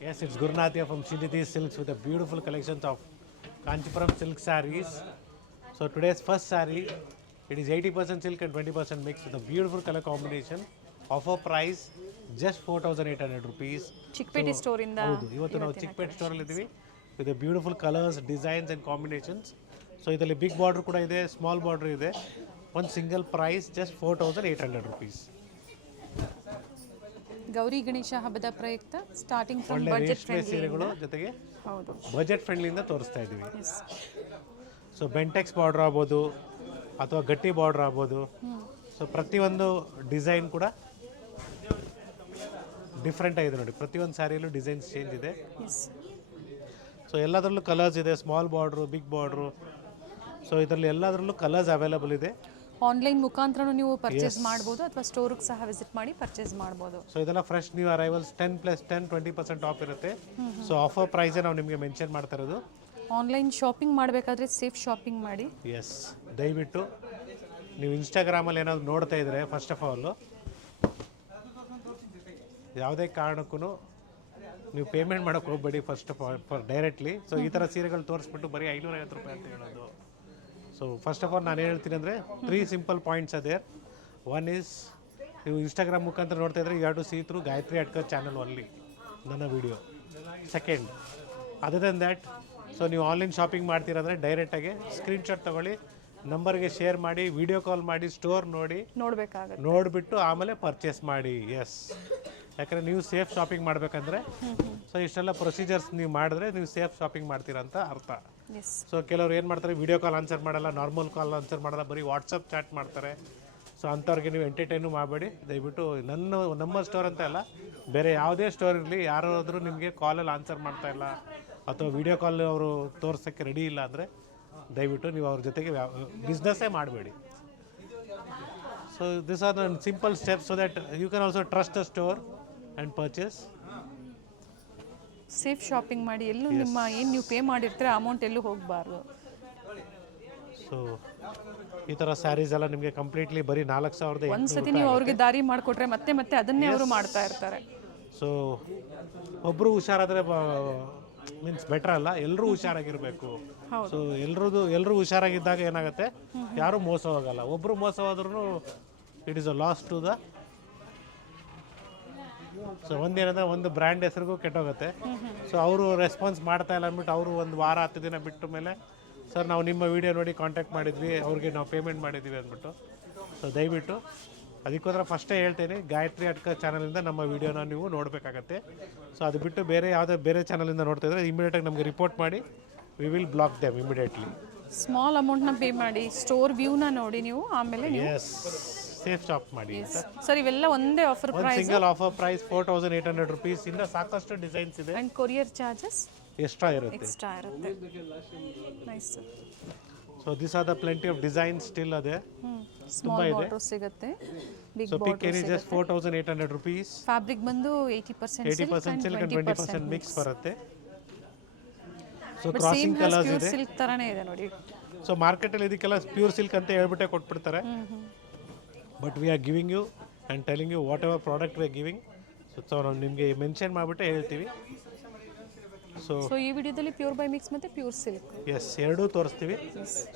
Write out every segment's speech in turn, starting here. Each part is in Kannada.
Yes, it's Gurnathia from Srinidhi Silks with a beautiful collections of Kanchipuram silk sarees. So today's first saree, it is 80% silk and 20% mix with a beautiful color combination. Offer price just 4,800 rupees. Chickpet ಸ್ಟೋರಿಂದ ಹೌದು ಇವತ್ತು ನಾವು ಚಿಕ್ಕಪೇಟೆ ಸ್ಟೋರಲ್ಲಿ ಇದ್ದೀವಿ with beautiful colours designs and combinations. So ಇದರಲ್ಲಿ ಬಿಗ್ ಬಾರ್ಡರ್ ಕೂಡ ಇದೆ, ಸ್ಮಾಲ್ ಬಾರ್ಡರ್ ಇದೆ. ಒಂದು single price just 4,800 rupees. Gauri Ganesha ಹಬ್ಬದ ಪ್ರಯುಕ್ತ ಸ್ಟಾರ್ಟಿಂಗ್ ಫ್ರಮ್ ಒಳ್ಳೆ ಬಜೆಟ್ ರೇಷ್ಮೆ ಸೀರೆಗಳು ಜೊತೆಗೆ ಹೌದು ಬಜೆಟ್ ಫ್ರೆಂಡ್ಲಿಯಿಂದ ತೋರಿಸ್ತಾ ಇದ್ದೀವಿ. ಎಸ್ ಸೊ ಬೆಂಟೆಕ್ಸ್ ಬಾರ್ಡರ್ ಆಗ್ಬೋದು ಅಥವಾ ಗಟ್ಟಿ ಬಾರ್ಡರ್ ಆಗ್ಬೋದು. ಸೊ ಪ್ರತಿಯೊಂದು ಡಿಸೈನ್ ಕೂಡ ಡಿಫ್ರೆಂಟ್ ಆಗಿದೆ ನೋಡಿ, ಪ್ರತಿಯೊಂದು ಸ್ಯಾರಿಯಲ್ಲೂ ಡಿಸೈನ್ಸ್ ಚೇಂಜ್ ಇದೆ. ಎಸ್ ಸೊ ಎಲ್ಲದರಲ್ಲೂ ಕಲರ್ಸ್ ಇದೆ, small border, big border. So ಇದರಲ್ಲಿ ಎಲ್ಲದರಲ್ಲೂ ಕಲರ್ಸ್ ಅವೈಲಬಲ್ ಇದೆ. ಆನ್ಲೈನ್ ಮುಖಾಂತರ ನೀವು ಪರ್ಚೇಸ್ ಮಾಡ್ಬೋದು ಅಥವಾ ಸ್ಟೋರ್ಗೆ ಸಹ ವಿಸಿಟ್ ಮಾಡಿ ಪರ್ಚೇಸ್ ಮಾಡ್ಬೋದು. ಸೊ ಇದೆಲ್ಲ ಫ್ರೆಶ್ ನ್ಯೂ ಅರೈವಲ್ಸ್ 10+10 20% ಆಫ್ ಇರುತ್ತೆ. ಸೊ ಆಫರ್ ಪ್ರೈಸೇ ನಾವು ನಿಮಗೆ ಮೆನ್ಷನ್ ಮಾಡ್ತಾ ಇರೋದು. ಆನ್ಲೈನ್ ಶಾಪಿಂಗ್ ಮಾಡಬೇಕಾದ್ರೆ ಸೇಫ್ ಶಾಪಿಂಗ್ ಮಾಡಿ. ಎಸ್, ದಯವಿಟ್ಟು ನೀವು ಇನ್ಸ್ಟಾಗ್ರಾಮಲ್ಲಿ ಏನಾದ್ರು ನೋಡ್ತಾ ಇದ್ರೆ ಫಸ್ಟ್ ಆಫ್ ಆಲು ಯಾವುದೇ ಕಾರಣಕ್ಕೂ ನೀವು ಪೇಮೆಂಟ್ ಮಾಡೋಕ್ಕೆ ಹೋಗಬೇಡಿ first of all for directly. So ಈ ಥರ ಸೀರೆಗಳು ತೋರಿಸ್ಬಿಟ್ಟು ಬರೀ 550 ರೂಪಾಯಿ ಅಂತ ಹೇಳೋದು. ಸೊ ಫಸ್ಟ್ ಆಫ್ ಆಲ್ ನಾನು ಏನು ಹೇಳ್ತೀನಿ ಅಂದರೆ 3 ಸಿಂಪಲ್ ಪಾಯಿಂಟ್ಸ್ ಅದೇ. ಒನ್ ಈಸ್, ನೀವು ಇನ್ಸ್ಟಾಗ್ರಾಮ್ ಮುಖಾಂತರ ನೋಡ್ತಾ ಇದ್ರೆ you have to see through Gayatri Adkar channel only ನನ್ನ video. Second, other than that, so ನೀವು ಆನ್ಲೈನ್ ಶಾಪಿಂಗ್ ಮಾಡ್ತೀರಂದರೆ ಡೈರೆಕ್ಟಾಗಿ ಸ್ಕ್ರೀನ್ಶಾಟ್ ತೊಗೊಳ್ಳಿ, ನಂಬರ್ಗೆ ಶೇರ್ ಮಾಡಿ, ವಿಡಿಯೋ ಕಾಲ್ ಮಾಡಿ, ಸ್ಟೋರ್ ನೋಡಬೇಕಾಗುತ್ತೆ, ನೋಡಿಬಿಟ್ಟು ಆಮೇಲೆ ಪರ್ಚೇಸ್ ಮಾಡಿ. ಎಸ್, ಯಾಕಂದರೆ ನೀವು ಸೇಫ್ ಶಾಪಿಂಗ್ ಮಾಡಬೇಕಂದ್ರೆ ಸೊ ಇಷ್ಟೆಲ್ಲ ಪ್ರೊಸೀಜರ್ಸ್ ನೀವು ಮಾಡಿದ್ರೆ ನೀವು ಸೇಫ್ ಶಾಪಿಂಗ್ ಮಾಡ್ತೀರಾ ಅಂತ ಅರ್ಥ. ಎಸ್ ಸೊ ಕೆಲವ್ರು ಏನು ಮಾಡ್ತಾರೆ, ವಿಡಿಯೋ ಕಾಲ್ ಆನ್ಸರ್ ಮಾಡಲ್ಲ, ನಾರ್ಮಲ್ ಕಾಲ್ ಆನ್ಸರ್ ಮಾಡಲ್ಲ, ಬರೀ ವಾಟ್ಸಪ್ ಚಾಟ್ ಮಾಡ್ತಾರೆ. ಸೊ ಅಂಥವ್ರಿಗೆ ನೀವು ಎಂಟರ್ಟೈನು ಮಾಡಬೇಡಿ ದಯವಿಟ್ಟು. ನಮ್ಮ ಸ್ಟೋರ್ ಅಂತ ಅಲ್ಲ, ಬೇರೆ ಯಾವುದೇ ಸ್ಟೋರ್ ಇರಲಿ, ಯಾರಾದರೂ ನಿಮಗೆ ಕಾಲಲ್ಲಿ ಆನ್ಸರ್ ಮಾಡ್ತಾ ಇಲ್ಲ ಅಥವಾ ವಿಡಿಯೋ ಕಾಲ್ ಅವರು ತೋರ್ಸೋಕ್ಕೆ ರೆಡಿ ಇಲ್ಲ ಅಂದರೆ ದಯವಿಟ್ಟು ನೀವು ಅವ್ರ ಜೊತೆಗೆ ಬಿಸ್ನೆಸ್ಸೇ ಮಾಡಬೇಡಿ. So this are the simple steps so that you can also trust the store and purchase. Safe shopping ಮಾಡಿ. ಎಲ್ಲೂ ನಿಮ್ಮ ಏನು ನೀವು ಪೇ ಮಾಡಿರ್ತೀರ ಅಮೌಂಟ್ ಎಲ್ಲೂ ಹೋಗಬಾರ್ದು. ಸೊ ಈ ಥರ ಸ್ಯಾರೀಸ್ ಎಲ್ಲ ನಿಮಗೆ ಕಂಪ್ಲೀಟ್ಲಿ ಬರೀ 4,000 ಒಂದ್ಸತಿ ನೀವು ಅವ್ರಿಗೆ ದಾರಿ ಮಾಡಿಕೊಟ್ರೆ ಮತ್ತೆ ಮತ್ತೆ ಅದನ್ನೇ ಅವರು ಮಾಡ್ತಾ ಇರ್ತಾರೆ. ಸೊ ಒಬ್ಬರು ಹುಷಾರಾದರೆ ಮೀನ್ಸ್ ಬೆಟರ್ ಅಲ್ಲ, ಎಲ್ಲರೂ ಹುಷಾರಾಗಿರಬೇಕು. ಸೊ ಎಲ್ಲರೂ ಹುಷಾರಾಗಿದ್ದಾಗ ಏನಾಗುತ್ತೆ, ಯಾರೂ ಮೋಸ ಹೋಗಲ್ಲ. ಒಬ್ಬರು ಮೋಸ ಹೋದ್ರೂ it is a loss to the. So ಒಂದೇನಂದ್ರೆ ಒಂದು ಬ್ರ್ಯಾಂಡ್ ಹೆಸರಿಗೂ ಕೆಟ್ಟೋಗುತ್ತೆ. ಸೊ ಅವರು ರೆಸ್ಪಾನ್ಸ್ ಮಾಡ್ತಾ ಇಲ್ಲ ಅಂದ್ಬಿಟ್ಟು ಅವರು ಒಂದು ವಾರ 10 ದಿನ ಬಿಟ್ಟ ಮೇಲೆ ಸರ್ ನಾವು ನಿಮ್ಮ ವಿಡಿಯೋ ನೋಡಿ ಕಾಂಟ್ಯಾಕ್ಟ್ ಮಾಡಿದ್ವಿ, ಅವ್ರಿಗೆ ನಾವು ಪೇಮೆಂಟ್ ಮಾಡಿದ್ವಿ ಅಂದ್ಬಿಟ್ಟು. ಸೊ ದಯವಿಟ್ಟು ಅದಕ್ಕೋಸ್ಕರ ಫಸ್ಟೇ ಹೇಳ್ತೀನಿ, ಗಾಯತ್ರಿ ಅಡ್ಕರ್ ಚಾನಲಿಂದ ನಮ್ಮ ವೀಡಿಯೋನ ನೀವು ನೋಡಬೇಕಾಗತ್ತೆ. ಸೊ ಅದು ಬಿಟ್ಟು ಬೇರೆ ಚಾನಲಿಂದ ನೋಡ್ತಾ ಇದ್ರೆ ಇಮಿಡಿಯೇಟಾಗಿ ನಮಗೆ ರಿಪೋರ್ಟ್ ಮಾಡಿ, we will block them immediately. Small ಅಮೌಂಟ್ನ ಪೇ ಮಾಡಿ, ಸ್ಟೋರ್ ವ್ಯೂನ ನೋಡಿ ನೀವು, ಆಮೇಲೆ ನೀವು ಎಸ್, ಸೇಫ್ ಶಾಪ್ ಮಾಡಿ. ಸರ್ ಇವೆಲ್ಲ ಒಂದೇ offer price, single offer price 4,800 rupees. ಇನ್ನು ಸಾಕಷ್ಟು ಡಿಸೈನ್ಸ್ ಇದೆ ಆ್ಯಂಡ್ ಕೊರಿಯರ್ ಚಾರ್ಜಸ್ ಎಕ್ಸ್ಟ್ರಾ ಇರುತ್ತೆ. ಎಕ್ಸ್ಟ್ರಾ ಇರುತ್ತೆ. Nice sir. So this are the plenty of designs still ಅದೇ. ಸ್ಮಾಲ್ ಬಾರ್ಡರ್ ಸಿಗುತ್ತೆ, big so pick border any just 4,800 rupees. Fabric ಬಂದು 80% ಸಿಲ್ಕ್ ಅಂಡ್ 20% ಮಿಕ್ಸ್ ಬರುತ್ತೆ. So but same crossing colours ಇದೆ. ಸಿಲ್ಕ್ ತರಾನೇ ಇದೆ ನೋಡಿ. ಸೊ ಮಾರ್ಕೆಟಲ್ಲಿ ಇದಕ್ಕೆಲ್ಲ ಪ್ಯೂರ್ ಸಿಲ್ಕ್ ಅಂತ ಹೇಳ್ಬಿಟ್ಟೆ ಕೊಟ್ಬಿಡ್ತಾರೆ. But we are giving you and telling you what ever product we are giving. So ನಾವು ನಿಮಗೆ ಮೆನ್ಷನ್ ಮಾಡಿಬಿಟ್ಟೆ ಹೇಳ್ತೀವಿ. ಸೊ ಈ ವಿಡಿಯೋದಲ್ಲಿ ಪ್ಯೂರ್ ಬೈ ಮಿಕ್ಸ್ ಮತ್ತು ಪ್ಯೂರ್ ಸಿಲ್ಕ್ ಎಸ್, ಎರಡೂ ತೋರಿಸ್ತೀವಿ.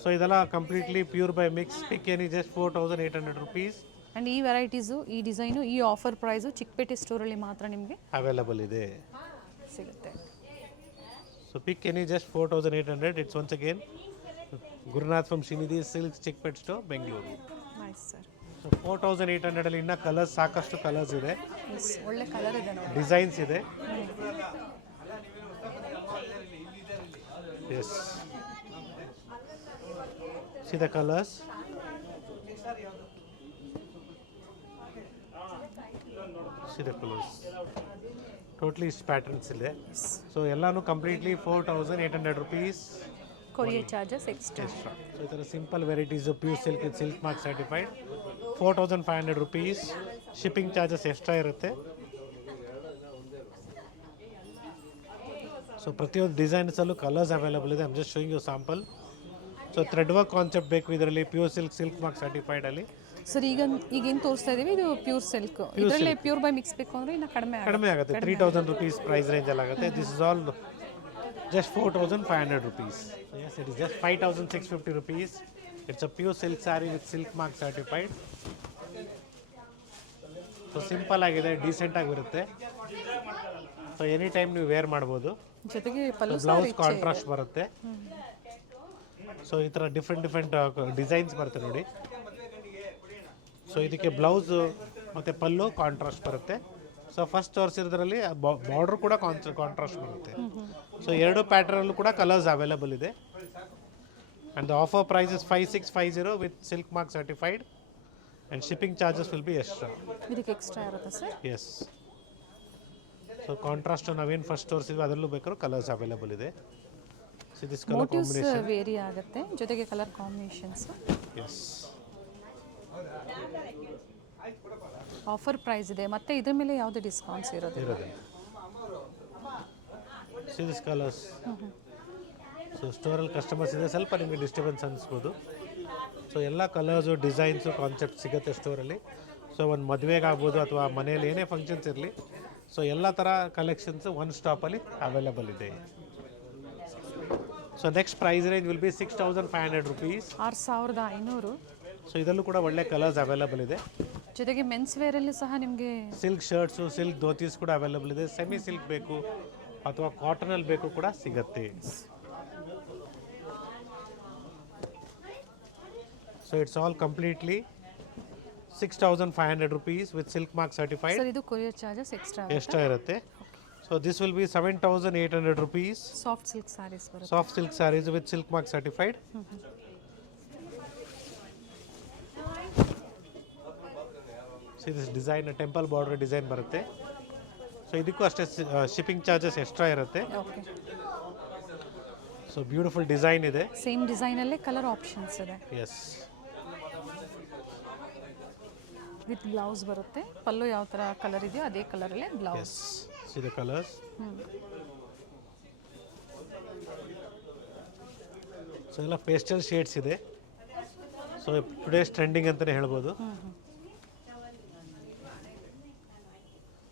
ಸೊ ಇದೆಲ್ಲ completely pure by mix. Pick any just 4,800 rupees. And ಈ ವೆರೈಟೀಸು, ಈ ಡಿಸೈನು, ಈ ಆಫರ್ ಪ್ರೈಸು ಚಿಕ್ಕಪೇಟೆ ಸ್ಟೋರಲ್ಲಿ ಮಾತ್ರ ನಿಮಗೆ ಅವೈಲಬಲ್ ಇದೆ, ಸಿಗುತ್ತೆ. So pick any just 4,800. It's once again Gurunath from Shrinidhi silks, Chickpet store, Bengaluru. Nice sir. So 4,800 ಇನ್ನೂ ಕಲರ್ಸ್, ಸಾಕಷ್ಟು ಕಲರ್ಸ್ ಇದೆ, ಎಸ್, ಒಳ್ಳೆ ಕಲರ್ ಇದೆ ನೋಡಿ, ಡಿಸೈನ್ಸ್ ಇದೆ. Yes, see the colours. See the colours, totally ಇಷ್ಟು ಪ್ಯಾಟರ್ನ್ಸ್ ಇದೆ. ಸೊ ಎಲ್ಲಾನು completely 4,800 rupees. Courier charges extra. So ಈ ಥರ simple varieties pure silk with silk mark certified 4,500 rupees. Shipping charges extra ಇರುತ್ತೆ. ಸೊ ಪ್ರತಿಯೊಂದು ಡಿಸೈನ್ಸಲ್ಲೂ ಕಲರ್ಸ್ ಅವೈಲಬಲ್ ಇದೆ. I'm just showing you sample. So thread work concept ಬೇಕು ಇದರಲ್ಲಿ, ಪ್ಯೂರ್ ಸಿಲ್ಕ್ ಮಾರ್ಕ್ ಸರ್ಟಿಫೈಡಲ್ಲಿ. ಸರ್ ಈಗೇನು ತೋರಿಸ್ತಾ ಇದೀವಿ ಇದು ಪ್ಯೂರ್ ಸಿಲ್ಕ್. ಇದರಲ್ಲಿ ಪ್ಯೂರ್ ಬೈ ಮಿಕ್ಸ್ ಬೇಕು ಅಂದ್ರೆ ಇನ್ನು ಕಡಿಮೆ ಆಗುತ್ತೆ. 3000 rupees ಪ್ರೈಸ್ ರೇಂಜಲ್ಲಿ ಆಗುತ್ತೆ. This is all just 4,500 rupees. Yes, it is just 5,650 rupees. It's a pure silk saree with silk mark certified. So simple ಆಗಿದೆ, ಡೀಸೆಂಟ್ ಆಗಿರುತ್ತೆ. ಸೊ ಎನಿ ಟೈಮ್ ನೀವು ವೇರ್ ಮಾಡ್ಬೋದು. ಜೊತೆಗೆ ಪಲ್ಲು ಬ್ಲೌಸ್ ಕಾಂಟ್ರಾಸ್ಟ್ ಬರುತ್ತೆ. ಸೊ ಈ ಥರ ಡಿಫ್ರೆಂಟ್ ಡಿಸೈನ್ಸ್ ಬರುತ್ತೆ ನೋಡಿ. ಸೊ ಇದಕ್ಕೆ ಬ್ಲೌಸ್ ಮತ್ತು ಪಲ್ಲು ಕಾಂಟ್ರಾಸ್ಟ್ ಬರುತ್ತೆ. ಸೊ ಫಸ್ಟ್ ತೋರಿಸಿರೋದ್ರಲ್ಲಿ ಬಾರ್ಡರ್ ಕೂಡ ಕಾಂಟ್ರಾಸ್ಟ್ ಬರುತ್ತೆ. ಸೊ ಎರಡು ಪ್ಯಾಟರ್ನಲ್ಲೂ ಕೂಡ ಕಲರ್ಸ್ ಅವೈಲೇಬಲ್ ಇದೆ. And the offer price is 5650 with silk mark certified and shipping charges will be extra. ಇದಕ್ಕೆ ಎಕ್ಸ್ಟ್ರಾ ಇರುತ್ತೆ ಸರ್. ಎಸ್. ಸೊ ಕಾಂಟ್ರಾಸ್ಟ್ ನಾವೇನು ಫಸ್ಟ್ ತೋರಿಸಿದ್ವಿ ಅದರಲ್ಲೂ ಬೇಕಾದ್ರೂ ಕಲರ್ಸ್ ಅವೈಲೇಬಲ್ ಇದೆ. So this colour motifs vary ಆಗುತ್ತೆ, ಜೊತೆಗೆ colour combinations. Yes. Offer price ಇದೆ, ಮತ್ತೆ ಇದ್ರ ಮೇಲೆ ಯಾವುದೇ ಡಿಸ್ಕೌಂಟ್ಸ್ ಇರೋದಿಲ್ಲ. See this colours. ಸೊ ಸ್ಟೋರಲ್ಲಿ ಕಸ್ಟಮರ್ಸ್ ಇದೆ, ಸ್ವಲ್ಪ ನಿಮಗೆ ಡಿಸ್ಟರ್ಬೆನ್ಸ್ ಅನಿಸ್ಬೋದು. ಸೊ ಎಲ್ಲ ಕಲರ್ಸು ಡಿಸೈನ್ಸು ಕಾನ್ಸೆಪ್ಟ್ ಸಿಗುತ್ತೆ ಸ್ಟೋರಲ್ಲಿ. ಸೊ ಒಂದು ಮದುವೆಗೆ ಆಗ್ಬೋದು ಅಥವಾ ಮನೇಲಿ ಏನೇ ಫಂಕ್ಷನ್ಸ್ ಇರಲಿ, ಸೊ ಎಲ್ಲ ಥರ ಕಲೆಕ್ಷನ್ಸು ಒನ್ ಸ್ಟಾಪಲ್ಲಿ ಅವೈಲೇಬಲ್ ಇದೆ. So next price range will be 6,500 rupees. 6,500. So ಇದರಲ್ಲೂ ಕೂಡ ಒಳ್ಳೆ ಕಲರ್ಸ್ ಅವೈಲೇಬಲ್ ಇದೆ. ಜೊತೆಗೆ ಮೆನ್ಸ್ ವೇರಲ್ಲಿ ಸಹ ನಿಮಗೆ ಸಿಲ್ಕ್ ಶರ್ಟ್ಸು, ಸಿಲ್ಕ್ ಧೋತೀಸ್ ಕೂಡ ಅವೈಲೇಬಲ್ ಇದೆ. ಸೆಮಿ ಸಿಲ್ಕ್ ಬೇಕು ಅಥವಾ ಕಾಟನಲ್ಲಿ ಬೇಕು ಕೂಡ ಸಿಗುತ್ತೆ. So it's all completely 6,500 rupees with silk mark certified. Sir ಇದು ಕೊರಿಯರ್ ಚಾರ್ಜಸ್ ಎಕ್ಸ್ಟ್ರಾ ಇರುತ್ತೆ. So this will be 7,800 rupees. Soft silk sarees ಬರುತ್ತೆ. Soft silk sarees with silk mark certified. So this design temple border design ಬರುತ್ತೆ. ಸೊ ಇದಕ್ಕೂ ಅಷ್ಟೇ ಶಿಪ್ಪಿಂಗ್ ಚಾರ್ಜಸ್ ಎಕ್ಸ್ಟ್ರಾ ಇರುತ್ತೆ. ಓಕೆ. ಸೊ ಬ್ಯೂಟಿಫುಲ್ ಡಿಸೈನ್ ಇದೆ. ಸೇಮ್ ಡಿಸೈನಲ್ಲೇ ಕಲರ್ ಆಪ್ಷನ್ಸ್ ಇದೆ. ಎಸ್. ವಿತ್ ಬ್ಲೌಸ್ ಬರುತ್ತೆ. ಪಲ್ಲು ಯಾವ ಥರ ಕಲರ್ ಇದೆಯೋ ಅದೇ ಕಲರಲ್ಲೇ blouse. Yes. See the colours. So ಎಲ್ಲ ಪೇಸ್ಟಲ್ ಶೇಡ್ಸ್ ಇದೆ. ಸೊ ಟುಡೇಸ್ ಟ್ರೆಂಡಿಂಗ್ ಅಂತಲೇ ಹೇಳ್ಬೋದು.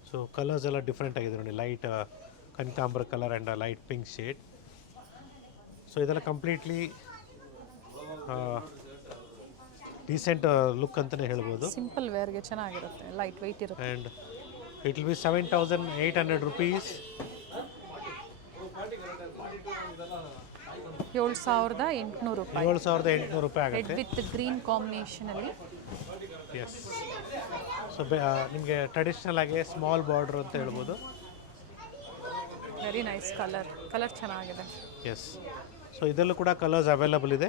ಸೊ ಕಲರ್ಸ್ ಎಲ್ಲ ಡಿಫ್ರೆಂಟ್ ಆಗಿದೆ ನೋಡಿ. ಲೈಟ್ ಕನಕಾಂಬರ colour and light pink shade. So ಇದೆಲ್ಲ ಕಂಪ್ಲೀಟ್ಲಿ ಡೀಸೆಂಟ್ ಲುಕ್ ಅಂತಲೇ ಹೇಳ್ಬೋದು. ಸಿಂಪಲ್ ವೇರ್ಗೆ ಚೆನ್ನಾಗಿರುತ್ತೆ, ಲೈಟ್ ವೆಯ್ಟ್ ಇರುತ್ತೆ. And it will be 7,800 rupees. 7,800 ರೂಪಾಯಿ. 7,800 ರೂಪಾಯಿ ರೆಡ್ ಆಗುತ್ತೆ. ವಿತ್ ಗ್ರೀನ್ ಕಾಂಬಿನೇಷನಲ್ಲಿ. ಎಸ್. ಸೊ ನಿಮಗೆ ಟ್ರೆಡಿಷ್ನಲ್ ಆಗಿ ಸ್ಮಾಲ್ ಬಾರ್ಡರ್ ಅಂತ ಹೇಳ್ಬೋದು. ವೆರಿ ನೈಸ್ ಕಲರ್ ಚೆನ್ನಾಗಿದೆ. ಎಸ್. ಸೊ ಇದರಲ್ಲೂ ಕೂಡ ಕಲರ್ಸ್ ಅವೈಲೇಬಲ್ ಇದೆ.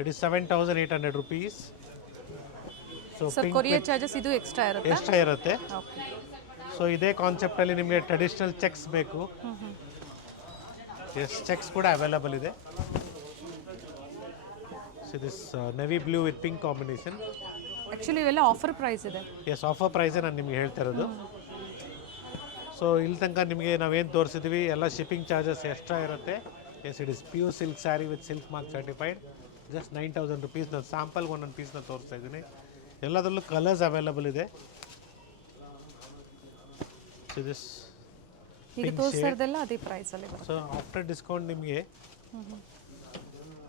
It is 7,800 rupees. So sir courier charges ಇದು ಎಕ್ಸ್ಟ್ರಾ ಇರುತ್ತೆ. ಎಕ್ಸ್ಟ್ರಾ ಇರುತ್ತೆ. ಓಕೆ. ಸೊ ಇದೇ ಕಾನ್ಸೆಪ್ಟಲ್ಲಿ ನಿಮಗೆ ಟ್ರೆಡಿಷ್ನಲ್ ಚೆಕ್ಸ್ ಬೇಕು. ಎಸ್, ಚೆಕ್ಸ್ ಕೂಡ ಅವೈಲೇಬಲ್ ಇದೆ. So this navy blue with pink combination. Actually ಇವೆಲ್ಲ ಆಫರ್ ಪ್ರೈಸ್ ಇದೆ. ಎಸ್, ಆಫರ್ ಪ್ರೈಸೇ ನಾನು ನಿಮಗೆ ಹೇಳ್ತಾ ಇರೋದು. ಸೊ ಇಲ್ಲಿ ತನಕ ನಿಮಗೆ ನಾವೇನು ತೋರಿಸಿದ್ವಿ ಎಲ್ಲ ಶಿಪ್ಪಿಂಗ್ ಚಾರ್ಜಸ್ ಎಕ್ಸ್ಟ್ರಾ ಇರುತ್ತೆ. Yes, it is pure silk sari with silk mark certified. Just 9,000 rupees. ನಾನು ಸ್ಯಾಂಪಲ್ಗೆ ಒಂದೊಂದು ಪೀಸ್ನ ತೋರಿಸ್ತಾ ಇದ್ದೀನಿ. ಎಲ್ಲದರಲ್ಲೂ ಕಲರ್ಸ್ ಅವೈಲೇಬಲ್ ಇದೆ. ಸೊ ದಿಸ್ ಈಗ ತೋರಿಸ್ತಿರೋದೆಲ್ಲ ಅದೇ ಪ್ರೈಸಲ್ಲಿ ಬರುತ್ತೆ. ಸೊ ಆಫ್ಟರ್ ಡಿಸ್ಕೌಂಟ್ ನಿಮಗೆ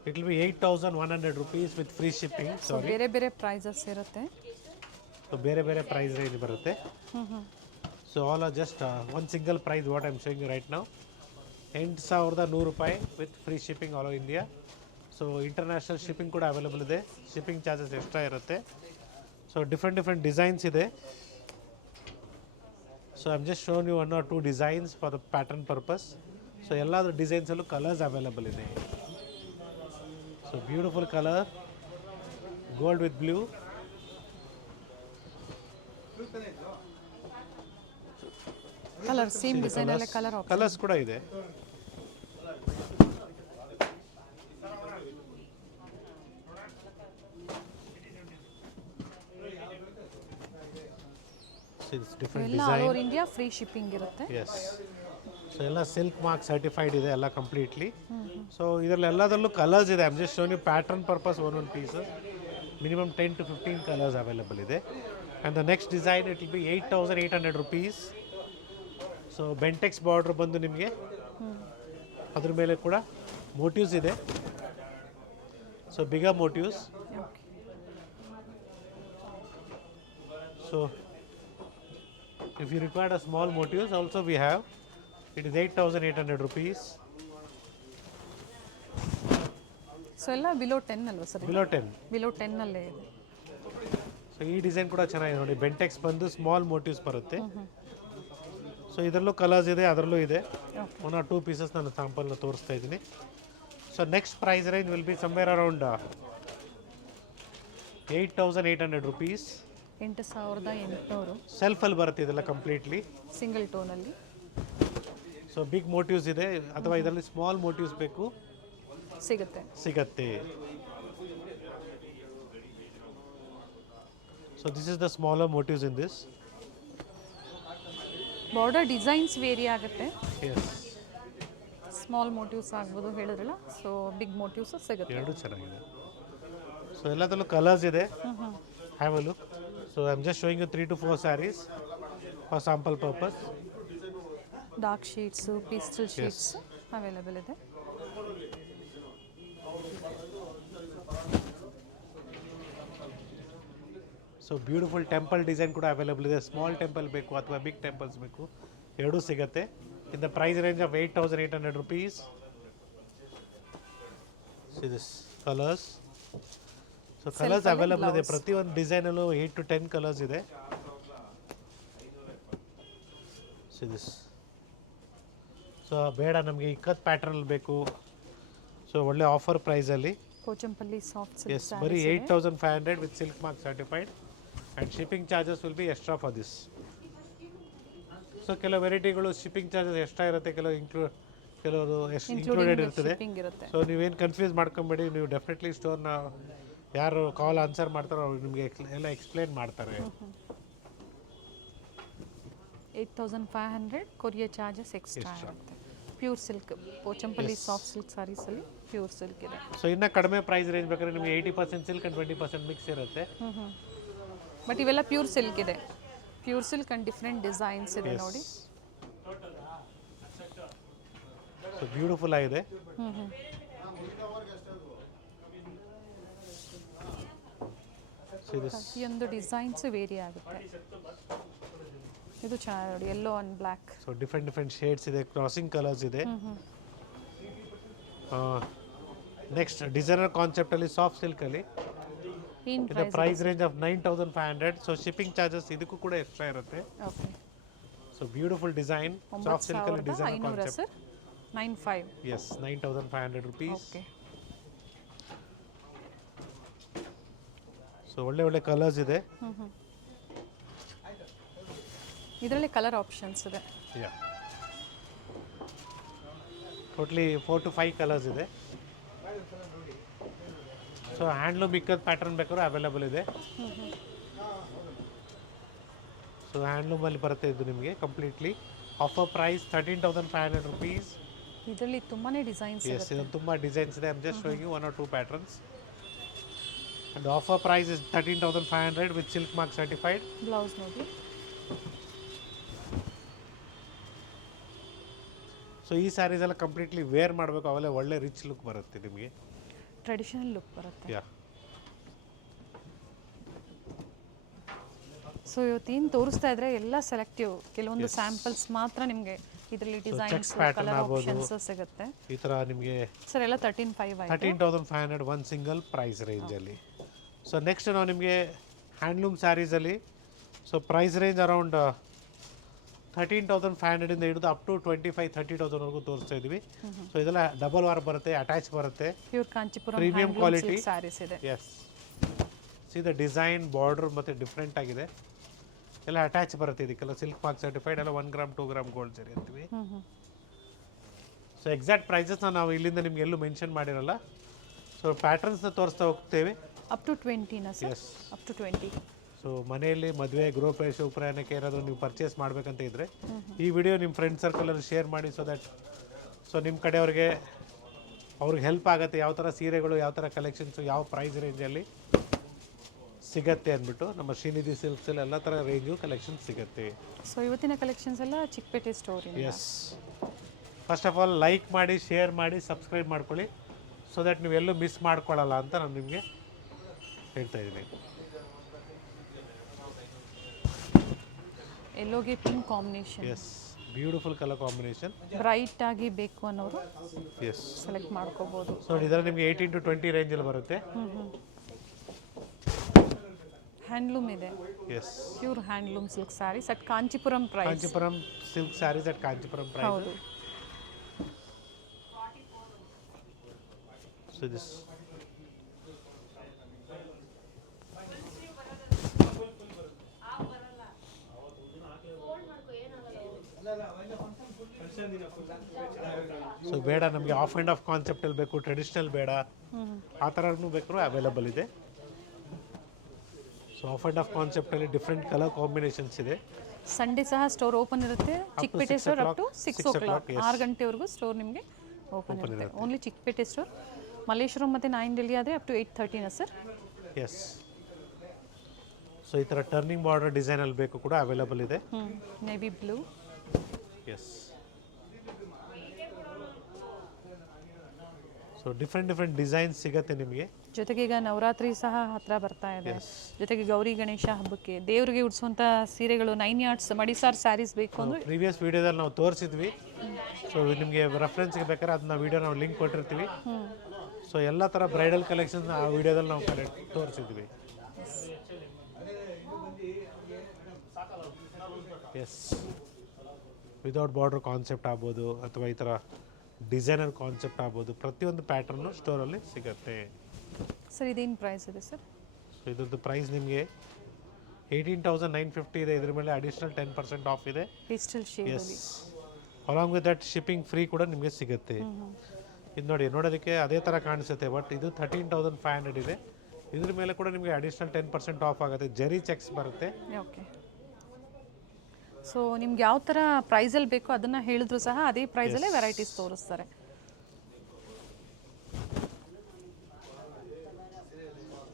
it will be 8,100 rupees with free shipping. So ಬೇರೆ ಬೇರೆ ಪ್ರೈಸಸ್ ಇರುತ್ತೆ. ಸೊ ಬೇರೆ ಬೇರೆ ಪ್ರೈಸ್ ರೇಂಜ್ ಬರುತ್ತೆ. So all are just one single price what I am showing right now. 8,100 ರೂಪಾಯಿ with free shipping all over India. So international shipping ಕೂಡ ಅವೈಲೇಬಲ್ ಇದೆ. ಶಿಪ್ಪಿಂಗ್ ಚಾರ್ಜಸ್ ಎಕ್ಸ್ಟ್ರಾ ಇರುತ್ತೆ. ಸೊ ಡಿಫ್ರೆಂಟ್ ಡಿಸೈನ್ಸ್ ಇದೆ. So I am just shown you 1 or 2 designs for the pattern purpose. So ಎಲ್ಲಾದರೂ ಡಿಸೈನ್ಸಲ್ಲೂ ಕಲರ್ಸ್ ಅವೈಲೇಬಲ್ ಇದೆ. So beautiful colour gold with blue. Colour same ಡಿಸೈನಲ್ಲೇ ಕಲರ್ ಆಪ್ಷನ್. ಕಲರ್ಸ್ ಕೂಡ ಇದೆ. ಡಿಫ್ರೆಂಟ್ ಎಲ್ಲ all over India free shipping ಇರುತ್ತೆ. ಎಸ್. ಸೊ ಎಲ್ಲ ಸಿಲ್ಕ್ ಮಾರ್ಕ್ ಸರ್ಟಿಫೈಡ್ ಇದೆ ಎಲ್ಲ ಕಂಪ್ಲೀಟ್ಲಿ. ಸೊ ಇದರಲ್ಲಿ ಎಲ್ಲದರಲ್ಲೂ ಕಲರ್ಸ್ ಇದೆ. I am just shown you pattern purpose ಒಂದೊಂದು piece. Minimum 10 to 15 colours available ಇದೆ. And the next design it will be 8,800 rupees. So Bentex border ಬಂದು ನಿಮಗೆ ಅದ್ರ ಮೇಲೆ ಕೂಡ ಮೋಟಿವ್ಸ್ ಇದೆ. So bigger motifs. So if you require a small motifs also we have. It is 8,800 rupees. So ಎಲ್ಲ ಬಿಲೋ 10 ಅಲ್ವಾ ಸರ್? Below 10. ಬಿಲೋ 10 ಅಲ್ಲೇ ಇದೆ. ಸೊ ಈ ಡಿಸೈನ್ ಕೂಡ ಚೆನ್ನಾಗಿದೆ ನೋಡಿ. ಬೆಂಟೆಕ್ಸ್ ಬಂದು ಸ್ಮಾಲ್ ಮೋಟಿವ್ಸ್ ಬರುತ್ತೆ. ಸೊ ಇದರಲ್ಲೂ ಕಲರ್ಸ್ ಇದೆ, ಅದರಲ್ಲೂ ಇದೆ. 1 or 2 ಪೀಸಸ್ ನಾನು ಸ್ಯಾಂಪಲ್ನ ತೋರಿಸ್ತಾ ಇದ್ದೀನಿ. So next price range will be somewhere around 8,800 rupees. 8,800 ಸೆಲ್ಫಲ್ಲಿ ಬರುತ್ತೆ ಇದೆಲ್ಲ ಕಂಪ್ಲೀಟ್ಲಿ ಸಿಂಗಲ್ ಟೋನಲ್ಲಿ. ಸೊ ಬಿಗ್ ಮೋಟಿವ್ಸ್ ಇದೆ, ಅಥವಾ ಇದರಲ್ಲಿ ಸ್ಮಾಲ್ ಮೋಟಿವ್ಸ್ ಬೇಕು ಸಿಗತ್ತೆ. So this is the smaller motifs in this. Border designs vary ಆಗುತ್ತೆ. ಎಸ್, ಸ್ಮಾಲ್ ಮೋಟಿವ್ಸ್ ಆಗ್ಬೋದು ಹೇಳಿದ್ರಲ್ಲ, ಸೊ ಬಿಗ್ ಮೋಟಿವ್ಸ್ ಸಿಗುತ್ತೆ. ಎರಡು ಚೆನ್ನಾಗಿದೆ. ಸೊ ಎಲ್ಲದರಲ್ಲೂ ಕಲರ್ಸ್ ಇದೆ. Have a look. So I am just showing you 3 to 4 sarees for sample purpose. Dark shades, pastel shades available ಇದೆ. ಸೊ ಬ್ಯೂಟಿಫುಲ್ ಟೆಂಪಲ್ ಡಿಸೈನ್ ಕೂಡ ಅವೈಲೇಬಲ್ ಇದೆ. ಸ್ಮಾಲ್ ಟೆಂಪಲ್ ಬೇಕು ಅಥವಾ ಬಿಗ್ ಟೆಂಪಲ್ಸ್ ಬೇಕು, ಎರಡೂ ಸಿಗುತ್ತೆ. In the price range of 8,800 rupees. See this colors. So colours available ಇದೆ. ಪ್ರತಿಯೊಂದು ಡಿಸೈನಲ್ಲೂ 8 to 10 ಕಲರ್ಸ್ ಇದೆ. See this. ಸೊ ಬೇಡ ನಮಗೆ ಇಕ್ಕತ್ ಪ್ಯಾಟರ್ನಲ್ಲಿ ಬೇಕು, ಸೊ ಒಳ್ಳೆ ಆಫರ್ ಪ್ರೈಸಲ್ಲಿ. ಕೋಚಂಪಲ್ಲಿ ಸಾಫ್ಟ್ ಎಸ್, ಬರೀ 8,500 with silk mark certified. And shipping charges will be extra for this. So ಕೆಲವು ವೆರೈಟಿಗಳು ಶಿಪ್ಪಿಂಗ್ ಚಾರ್ಜಸ್ ಎಕ್ಸ್ಟ್ರಾ ಇರುತ್ತೆ, ಕೆಲವರು ಇನ್ಕ್ಲೂಡೆಡ್ ಇರ್ತದೆ. ಸೊ ನೀವೇನು ಕನ್ಫ್ಯೂಸ್ ಮಾಡ್ಕೊಂಬೇಡಿ, ನೀವು ಡೆಫಿನೆಟ್ಲಿ ಸ್ಟೋರ್ನ ಯಾರು ಕಾಲ್ ಆನ್ಸರ್ ಮಾಡ್ತಾರೋ ಅವ್ರು ನಿಮಗೆ ಎಲ್ಲ ಎಕ್ಸ್ಪ್ಲೇನ್ ಮಾಡ್ತಾರೆ. 8,500 ಕೊರಿಯರ್ ಚಾರ್ಜಸ್ ಎಕ್ಸ್ಟ್ರಾ ಇರುತ್ತೆ. Pure silk Pochampally soft silk ಸ್ಯಾರೀಸಲ್ಲಿ ಪ್ಯೂರ್ ಸಿಲ್ಕ್ ಇದೆ. ಸೊ ಇನ್ನೂ ಕಡಿಮೆ ಪ್ರೈಸ್ ರೇಂಜ್ ಬೇಕಾದ್ರೆ ನಿಮಗೆ 80% ಸಿಲ್ಕ್ ಆ್ಯಂಡ್ 20% ಮಿಕ್ಸ್ ಇರುತ್ತೆ. ಬಟ್ ಇವೆಲ್ಲ ಪ್ಯೂರ್ ಸಿಲ್ಕ್ ಇದೆ. Pure silk and different designs ಇದೆ ನೋಡಿ. ಸೊ ಬ್ಯೂಟಿಫುಲ್ ಆಗಿದೆ. ಪ್ರತಿಯೊಂದು ಡಿಸೈನ್ಸ್ ವೇರಿ ಆಗುತ್ತೆ. ಇದು ಚೆನ್ನಾಗಿ ನೋಡಿ, yellow and black. So different shades ಇದೆ, ಕ್ರಾಸಿಂಗ್ ಕಲರ್ಸ್ ಇದೆ. ನೆಕ್ಸ್ಟ್ ಡಿಸೈನರ್ ಕಾನ್ಸೆಪ್ಟಲ್ಲಿ ಸಾಫ್ಟ್ ಸಿಲ್ಕಲ್ಲಿ ಇದು price range of 9,500. So shipping charges ಇದಕ್ಕೂ ಕೂಡ ಎಕ್ಸ್ಟ್ರಾ ಇರುತ್ತೆ. Okay. So beautiful design soft ಸಿಲ್ಕಲ್ಲಿ design concept. 95. Yes, 9,500 rupees. Okay. So ಒಳ್ಳೆ ಕಲರ್ಸ್ ಇದೆ. ಇದರಲ್ಲಿ ಕಲರ್ ಆಪ್ಷನ್ಸ್ ಇದೆ. ಯಾ, ಟೋಟ್ಲಿ 4 to 5 ಕಲರ್ಸ್ ಇದೆ. ಸೊ ಹ್ಯಾಂಡ್ಲೂಮ್ ಇಕ್ಕದ ಪ್ಯಾಟರ್ನ್ ಬೇಕಾದ್ರೂ ಅವೈಲೇಬಲ್ ಇದೆ. ಸೊ ಹ್ಯಾಂಡ್ಲೂಮಲ್ಲಿ ಬರುತ್ತೆ ಇದು ನಿಮಗೆ ಕಂಪ್ಲೀಟ್ಲಿ. Offer price 13,500 rupees. ಇದರಲ್ಲಿ ತುಂಬಾನೇ ಡಿಸೈನ್ಸ್ ಇದೆ. ಎಸ್, ಇದು ತುಂಬ ಡಿಸೈನ್ಸ್ ಇದೆ. I am just showing you 1 or 2 patterns. And offer price is 13,500 with silk mark certified. Blouse ನೋಡಿ. ಸೊ ಈ ಸ್ಯಾರೀಸ್ ಎಲ್ಲ ಕಂಪ್ಲೀಟ್ಲಿ ವೇರ್ ಮಾಡಬೇಕು, ಅವೆಲ್ಲ ಒಳ್ಳೆ ರಿಚ್ ಲುಕ್ ಬರುತ್ತೆ ನಿಮಗೆ. ಟ್ರೆಡಿಷನಲ್ ಲುಕ್ ಬರುತ್ತೆ. ಯಾ. ಸೊ ಇವತ್ತೇನು ತೋರಿಸ್ತಾ ಇದ್ರೆ ಎಲ್ಲ ಸೆಲೆಕ್ಟಿವ್, ಕೆಲವೊಂದು ಸ್ಯಾಂಪಲ್ಸ್ ಮಾತ್ರ ನಿಮಗೆ ಇದರಲ್ಲಿ ಡಿಸೈನ್ಸ್ ಕಲರ್ ಆಪ್ಷನ್ಸ್ ಸಿಗುತ್ತೆ. ಈ ಥರ ನಿಮಗೆ ಸರ್ ಎಲ್ಲ 13,500 13,500 ಒನ್ ಸಿಂಗಲ್ ಪ್ರೈಸ್ ರೇಂಜಲ್ಲಿ. ಸೊ ನೆಕ್ಸ್ಟ್ ನಾವು ನಿಮಗೆ ಹ್ಯಾಂಡ್ಲೂಮ್ ಸ್ಯಾರೀಸಲ್ಲಿ ಸೊ ಪ್ರೈಸ್ ರೇಂಜ್ ಅರೌಂಡ್ 13,500 ಇಂದ ಹಿಡಿದು ಅಪ್ ಟು 25,000-30,000ವರೆಗೂ ತೋರಿಸ್ತಾ ಇದ್ವಿ. ಸೊ ಇದೆಲ್ಲ ಡಬಲ್ ವಾರ್ ಬರುತ್ತೆ, ಅಟ್ಯಾಚ್ ಬರುತ್ತೆ, pure Kanchipuram premium quality sarees ಇದೆ. Yes, see the design border ಮತ್ತು ಡಿಫ್ರೆಂಟ್ ಆಗಿದೆ, ಎಲ್ಲ ಅಟ್ಯಾಚ್ ಬರುತ್ತೆ. ಇದಕ್ಕೆಲ್ಲ ಸಿಲ್ಕ್ ಮಾರ್ಕ್ ಸರ್ಟಿಫೈಡ್, ಎಲ್ಲ 1 ಗ್ರಾಮ್ 2 ಗ್ರಾಮ್ ಗೋಲ್ಡ್ ಸರಿ ಅಂತೀವಿ. ಸೊ ಎಕ್ಸಾಕ್ಟ್ ಪ್ರೈಸಸ್ನ ನಾವು ಇಲ್ಲಿಂದ ನಿಮ್ಗೆ ಎಲ್ಲೂ ಮೆನ್ಷನ್ ಮಾಡಿರಲ್ಲ. ಸೊ ಪ್ಯಾಟರ್ನ್ಸ್ನ ತೋರಿಸ್ತಾ ಹೋಗ್ತೇವೆ. Up to 20 sir? Yes, up to 20. So ಮನೆಯಲ್ಲಿ ಮದುವೆ, ಗೃಹ ಪ್ರವೇಶ, ಉಪನಯನಕ್ಕೆ ಏನಾದರೂ ನೀವು ಪರ್ಚೇಸ್ ಮಾಡಬೇಕಂತ ಇದ್ದರೆ ಈ ವಿಡಿಯೋ ನಿಮ್ಮ ಫ್ರೆಂಡ್ ಸರ್ಕಲಲ್ಲಿ ಶೇರ್ ಮಾಡಿ. ಸೊ ದಟ್ ಸೊ ನಿಮ್ಮ ಕಡೆಯವ್ರಿಗೆ ಅವ್ರಿಗೆ ಹೆಲ್ಪ್ ಆಗುತ್ತೆ ಯಾವ ಥರ ಸೀರೆಗಳು, ಯಾವ ಥರ ಕಲೆಕ್ಷನ್ಸು, ಯಾವ ಪ್ರೈಸ್ ರೇಂಜಲ್ಲಿ ಸಿಗತ್ತೆ ಅಂದ್ಬಿಟ್ಟು ನಮ್ಮ ಶ್ರೀನಿಧಿ ಸಿಲ್ಕ್ಸಲ್ಲಿ ಎಲ್ಲ ಥರ ರೇಂಜು ಕಲೆಕ್ಷನ್ ಸಿಗತ್ತೆ. ಸೊ ಇವತ್ತಿನ ಕಲೆಕ್ಷನ್ಸ್ ಎಲ್ಲ Chickpet store. Yes, first of all like ಮಾಡಿ, ಶೇರ್ ಮಾಡಿ, ಸಬ್ಸ್ಕ್ರೈಬ್ ಮಾಡ್ಕೊಳ್ಳಿ, ಸೊ ದ್ಯಾಟ್ ನೀವೆಲ್ಲೂ ಮಿಸ್ ಮಾಡ್ಕೊಳ್ಳಲ್ಲ ಅಂತ ನಾನು ನಿಮಗೆ ಹೇಳ್ತಾ ಇದ್ದೀನಿ. ಎಲ್ಲೋಗೆ pink combination. Yes, beautiful colour combination. Bright ಆಗಿ ಬೇಕು ಅನ್ನೋರು ಎಸ್, ಸೆಲೆಕ್ಟ್ ಮಾಡ್ಕೋಬಹುದು. ಸೊ ಇದರಲ್ಲಿ ನಿಮಗೆ 18 to 20 ರೇಂಜಲ್ಲಿ ಬರುತ್ತೆ. ಹ್ಯಾಂಡ್ಲೂಮ್ ಇದೆ. Yes, pure handloom silk saris at Kanchipuram price. Kanchipuram silk saris at Kanchipuram price. ಹೌದು. ಸೊ ದಿಸ್ ಸೊ ಬೇಡ ನಮಗೆ ಆಫ್ ಆ್ಯಂಡ್ ಆಫ್ ಕಾನ್ಸೆಪ್ಟಲ್ಲಿ ಬೇಕು, ಟ್ರೆಡಿಷ್ನಲ್ ಬೇಡ, ಆ ಥರನೂ ಬೇಕಾದ್ರೂ ಅವೈಲಬಲ್ ಇದೆ. ಸೊ ಆಫ್ ಆ್ಯಂಡ್ ಆಫ್ ಕಾನ್ಸೆಪ್ಟಲ್ಲಿ ಡಿಫ್ರೆಂಟ್ ಕಲರ್ ಕಾಂಬಿನೇಷನ್ಸ್ ಇದೆ. ಸಂಡೇ ಸಹ ಸ್ಟೋರ್ ಓಪನ್ ಇರುತ್ತೆ. Chickpet store up to 6 o'clock, 6 ಗಂಟೆವರೆಗೂ ಸ್ಟೋರ್ ನಿಮಗೆ ಓಪನ್ ಇರುತ್ತೆ. Only Chickpet store. ಮಲ್ಲೇಶ್ವರಂ ಮತ್ತು 9 ಡೆಲ್ಲಿ ಆದರೆ up to 8:30 sir. Yes, so ಈ ಥರ ಟರ್ನಿಂಗ್ ಬಾರ್ಡರ್ ಡಿಸೈನಲ್ಲಿ ಬೇಕು ಕೂಡ ಅವೈಲಬಲ್ ಇದೆ. Navy blue. Yes, so different designs ಸಿಗುತ್ತೆ ನಿಮಗೆ. ಜೊತೆಗೆ ಈಗ ನವರಾತ್ರಿ ಸಹ ಹತ್ರ ಬರ್ತಾ ಇದೆ. ಜೊತೆಗೆ ಗೌರಿ ಗಣೇಶ ಹಬ್ಬಕ್ಕೆ ದೇವರಿಗೆ ಉಡಿಸುವಂಥ ಸೀರೆಗಳು 9 yards ಮಡಿಸಾರ್ ಸ್ಯಾರೀಸ್ ಬೇಕು ಅಂದ್ರೆ ಪ್ರೀವಿಯಸ್ ವಿಡಿಯೋದಲ್ಲಿ ನಾವು ತೋರಿಸಿದ್ವಿ. ಸೊ ನಿಮಗೆ ರೆಫರೆನ್ಸ್ಗೆ ಬೇಕಾದ್ರೆ ಅದನ್ನ ವಿಡಿಯೋ ನಾವು ಲಿಂಕ್ ಕೊಟ್ಟಿರ್ತೀವಿ. ಸೊ ಎಲ್ಲ ಥರ ಬ್ರೈಡಲ್ ಕಲೆಕ್ಷನ್ ಆ ವಿಡಿಯೋದಲ್ಲಿ ನಾವು ತೋರಿಸಿದ್ವಿ. ಎಸ್, ವಿದೌಟ್ ಬಾರ್ಡರ್ ಕಾನ್ಸೆಪ್ಟ್ ಆಗ್ಬೋದು ಅಥವಾ ಈ ಥರ ಡಿಸೈನರ್ ಕಾನ್ಸೆಪ್ಟ್ ಆಗ್ಬೋದು, ಪ್ರತಿಯೊಂದು ಪ್ಯಾಟರ್ನು ಸ್ಟೋರಲ್ಲಿ ಸಿಗುತ್ತೆ. ಸರ್ ಇದೇನು ಪ್ರೈಸ್ ಇದೆ ಸರ್? ಸೊ ಇದ್ರದ್ದು ಪ್ರೈಸ್ ನಿಮಗೆ 18,950 ಇದೆ. ಇದ್ರ ಮೇಲೆ ಅಡಿಷ್ನಲ್ 10% ಆಫ್ ಇದೆ. ಪೇಸ್ಟಲ್ ಶೇಡ್ ಅಲ್ಲಿ. Along with that shipping free ಕೂಡ ನಿಮಗೆ ಸಿಗುತ್ತೆ. ಇದು ನೋಡಿ, ನೋಡೋದಕ್ಕೆ ಅದೇ ಥರ ಕಾಣಿಸುತ್ತೆ, ಬಟ್ ಇದು 13,500 ಇದೆ. ಇದ್ರ ಮೇಲೆ ಕೂಡ ನಿಮಗೆ ಅಡಿಷ್ನಲ್ 10% ಆಫ್ ಆಗುತ್ತೆ. ಜರಿ ಚೆಕ್ಸ್ ಬರುತ್ತೆ. ಓಕೆ. ಸೊ ನಿಮ್ಗೆ ಯಾವ ಥರ ಪ್ರೈಸಲ್ಲಿ ಬೇಕೋ ಅದನ್ನು ಹೇಳಿದ್ರು ಸಹ ಅದೇ ಪ್ರೈಸಲ್ಲೇ ವೆರೈಟೀಸ್ ತೋರಿಸ್ತಾರೆ.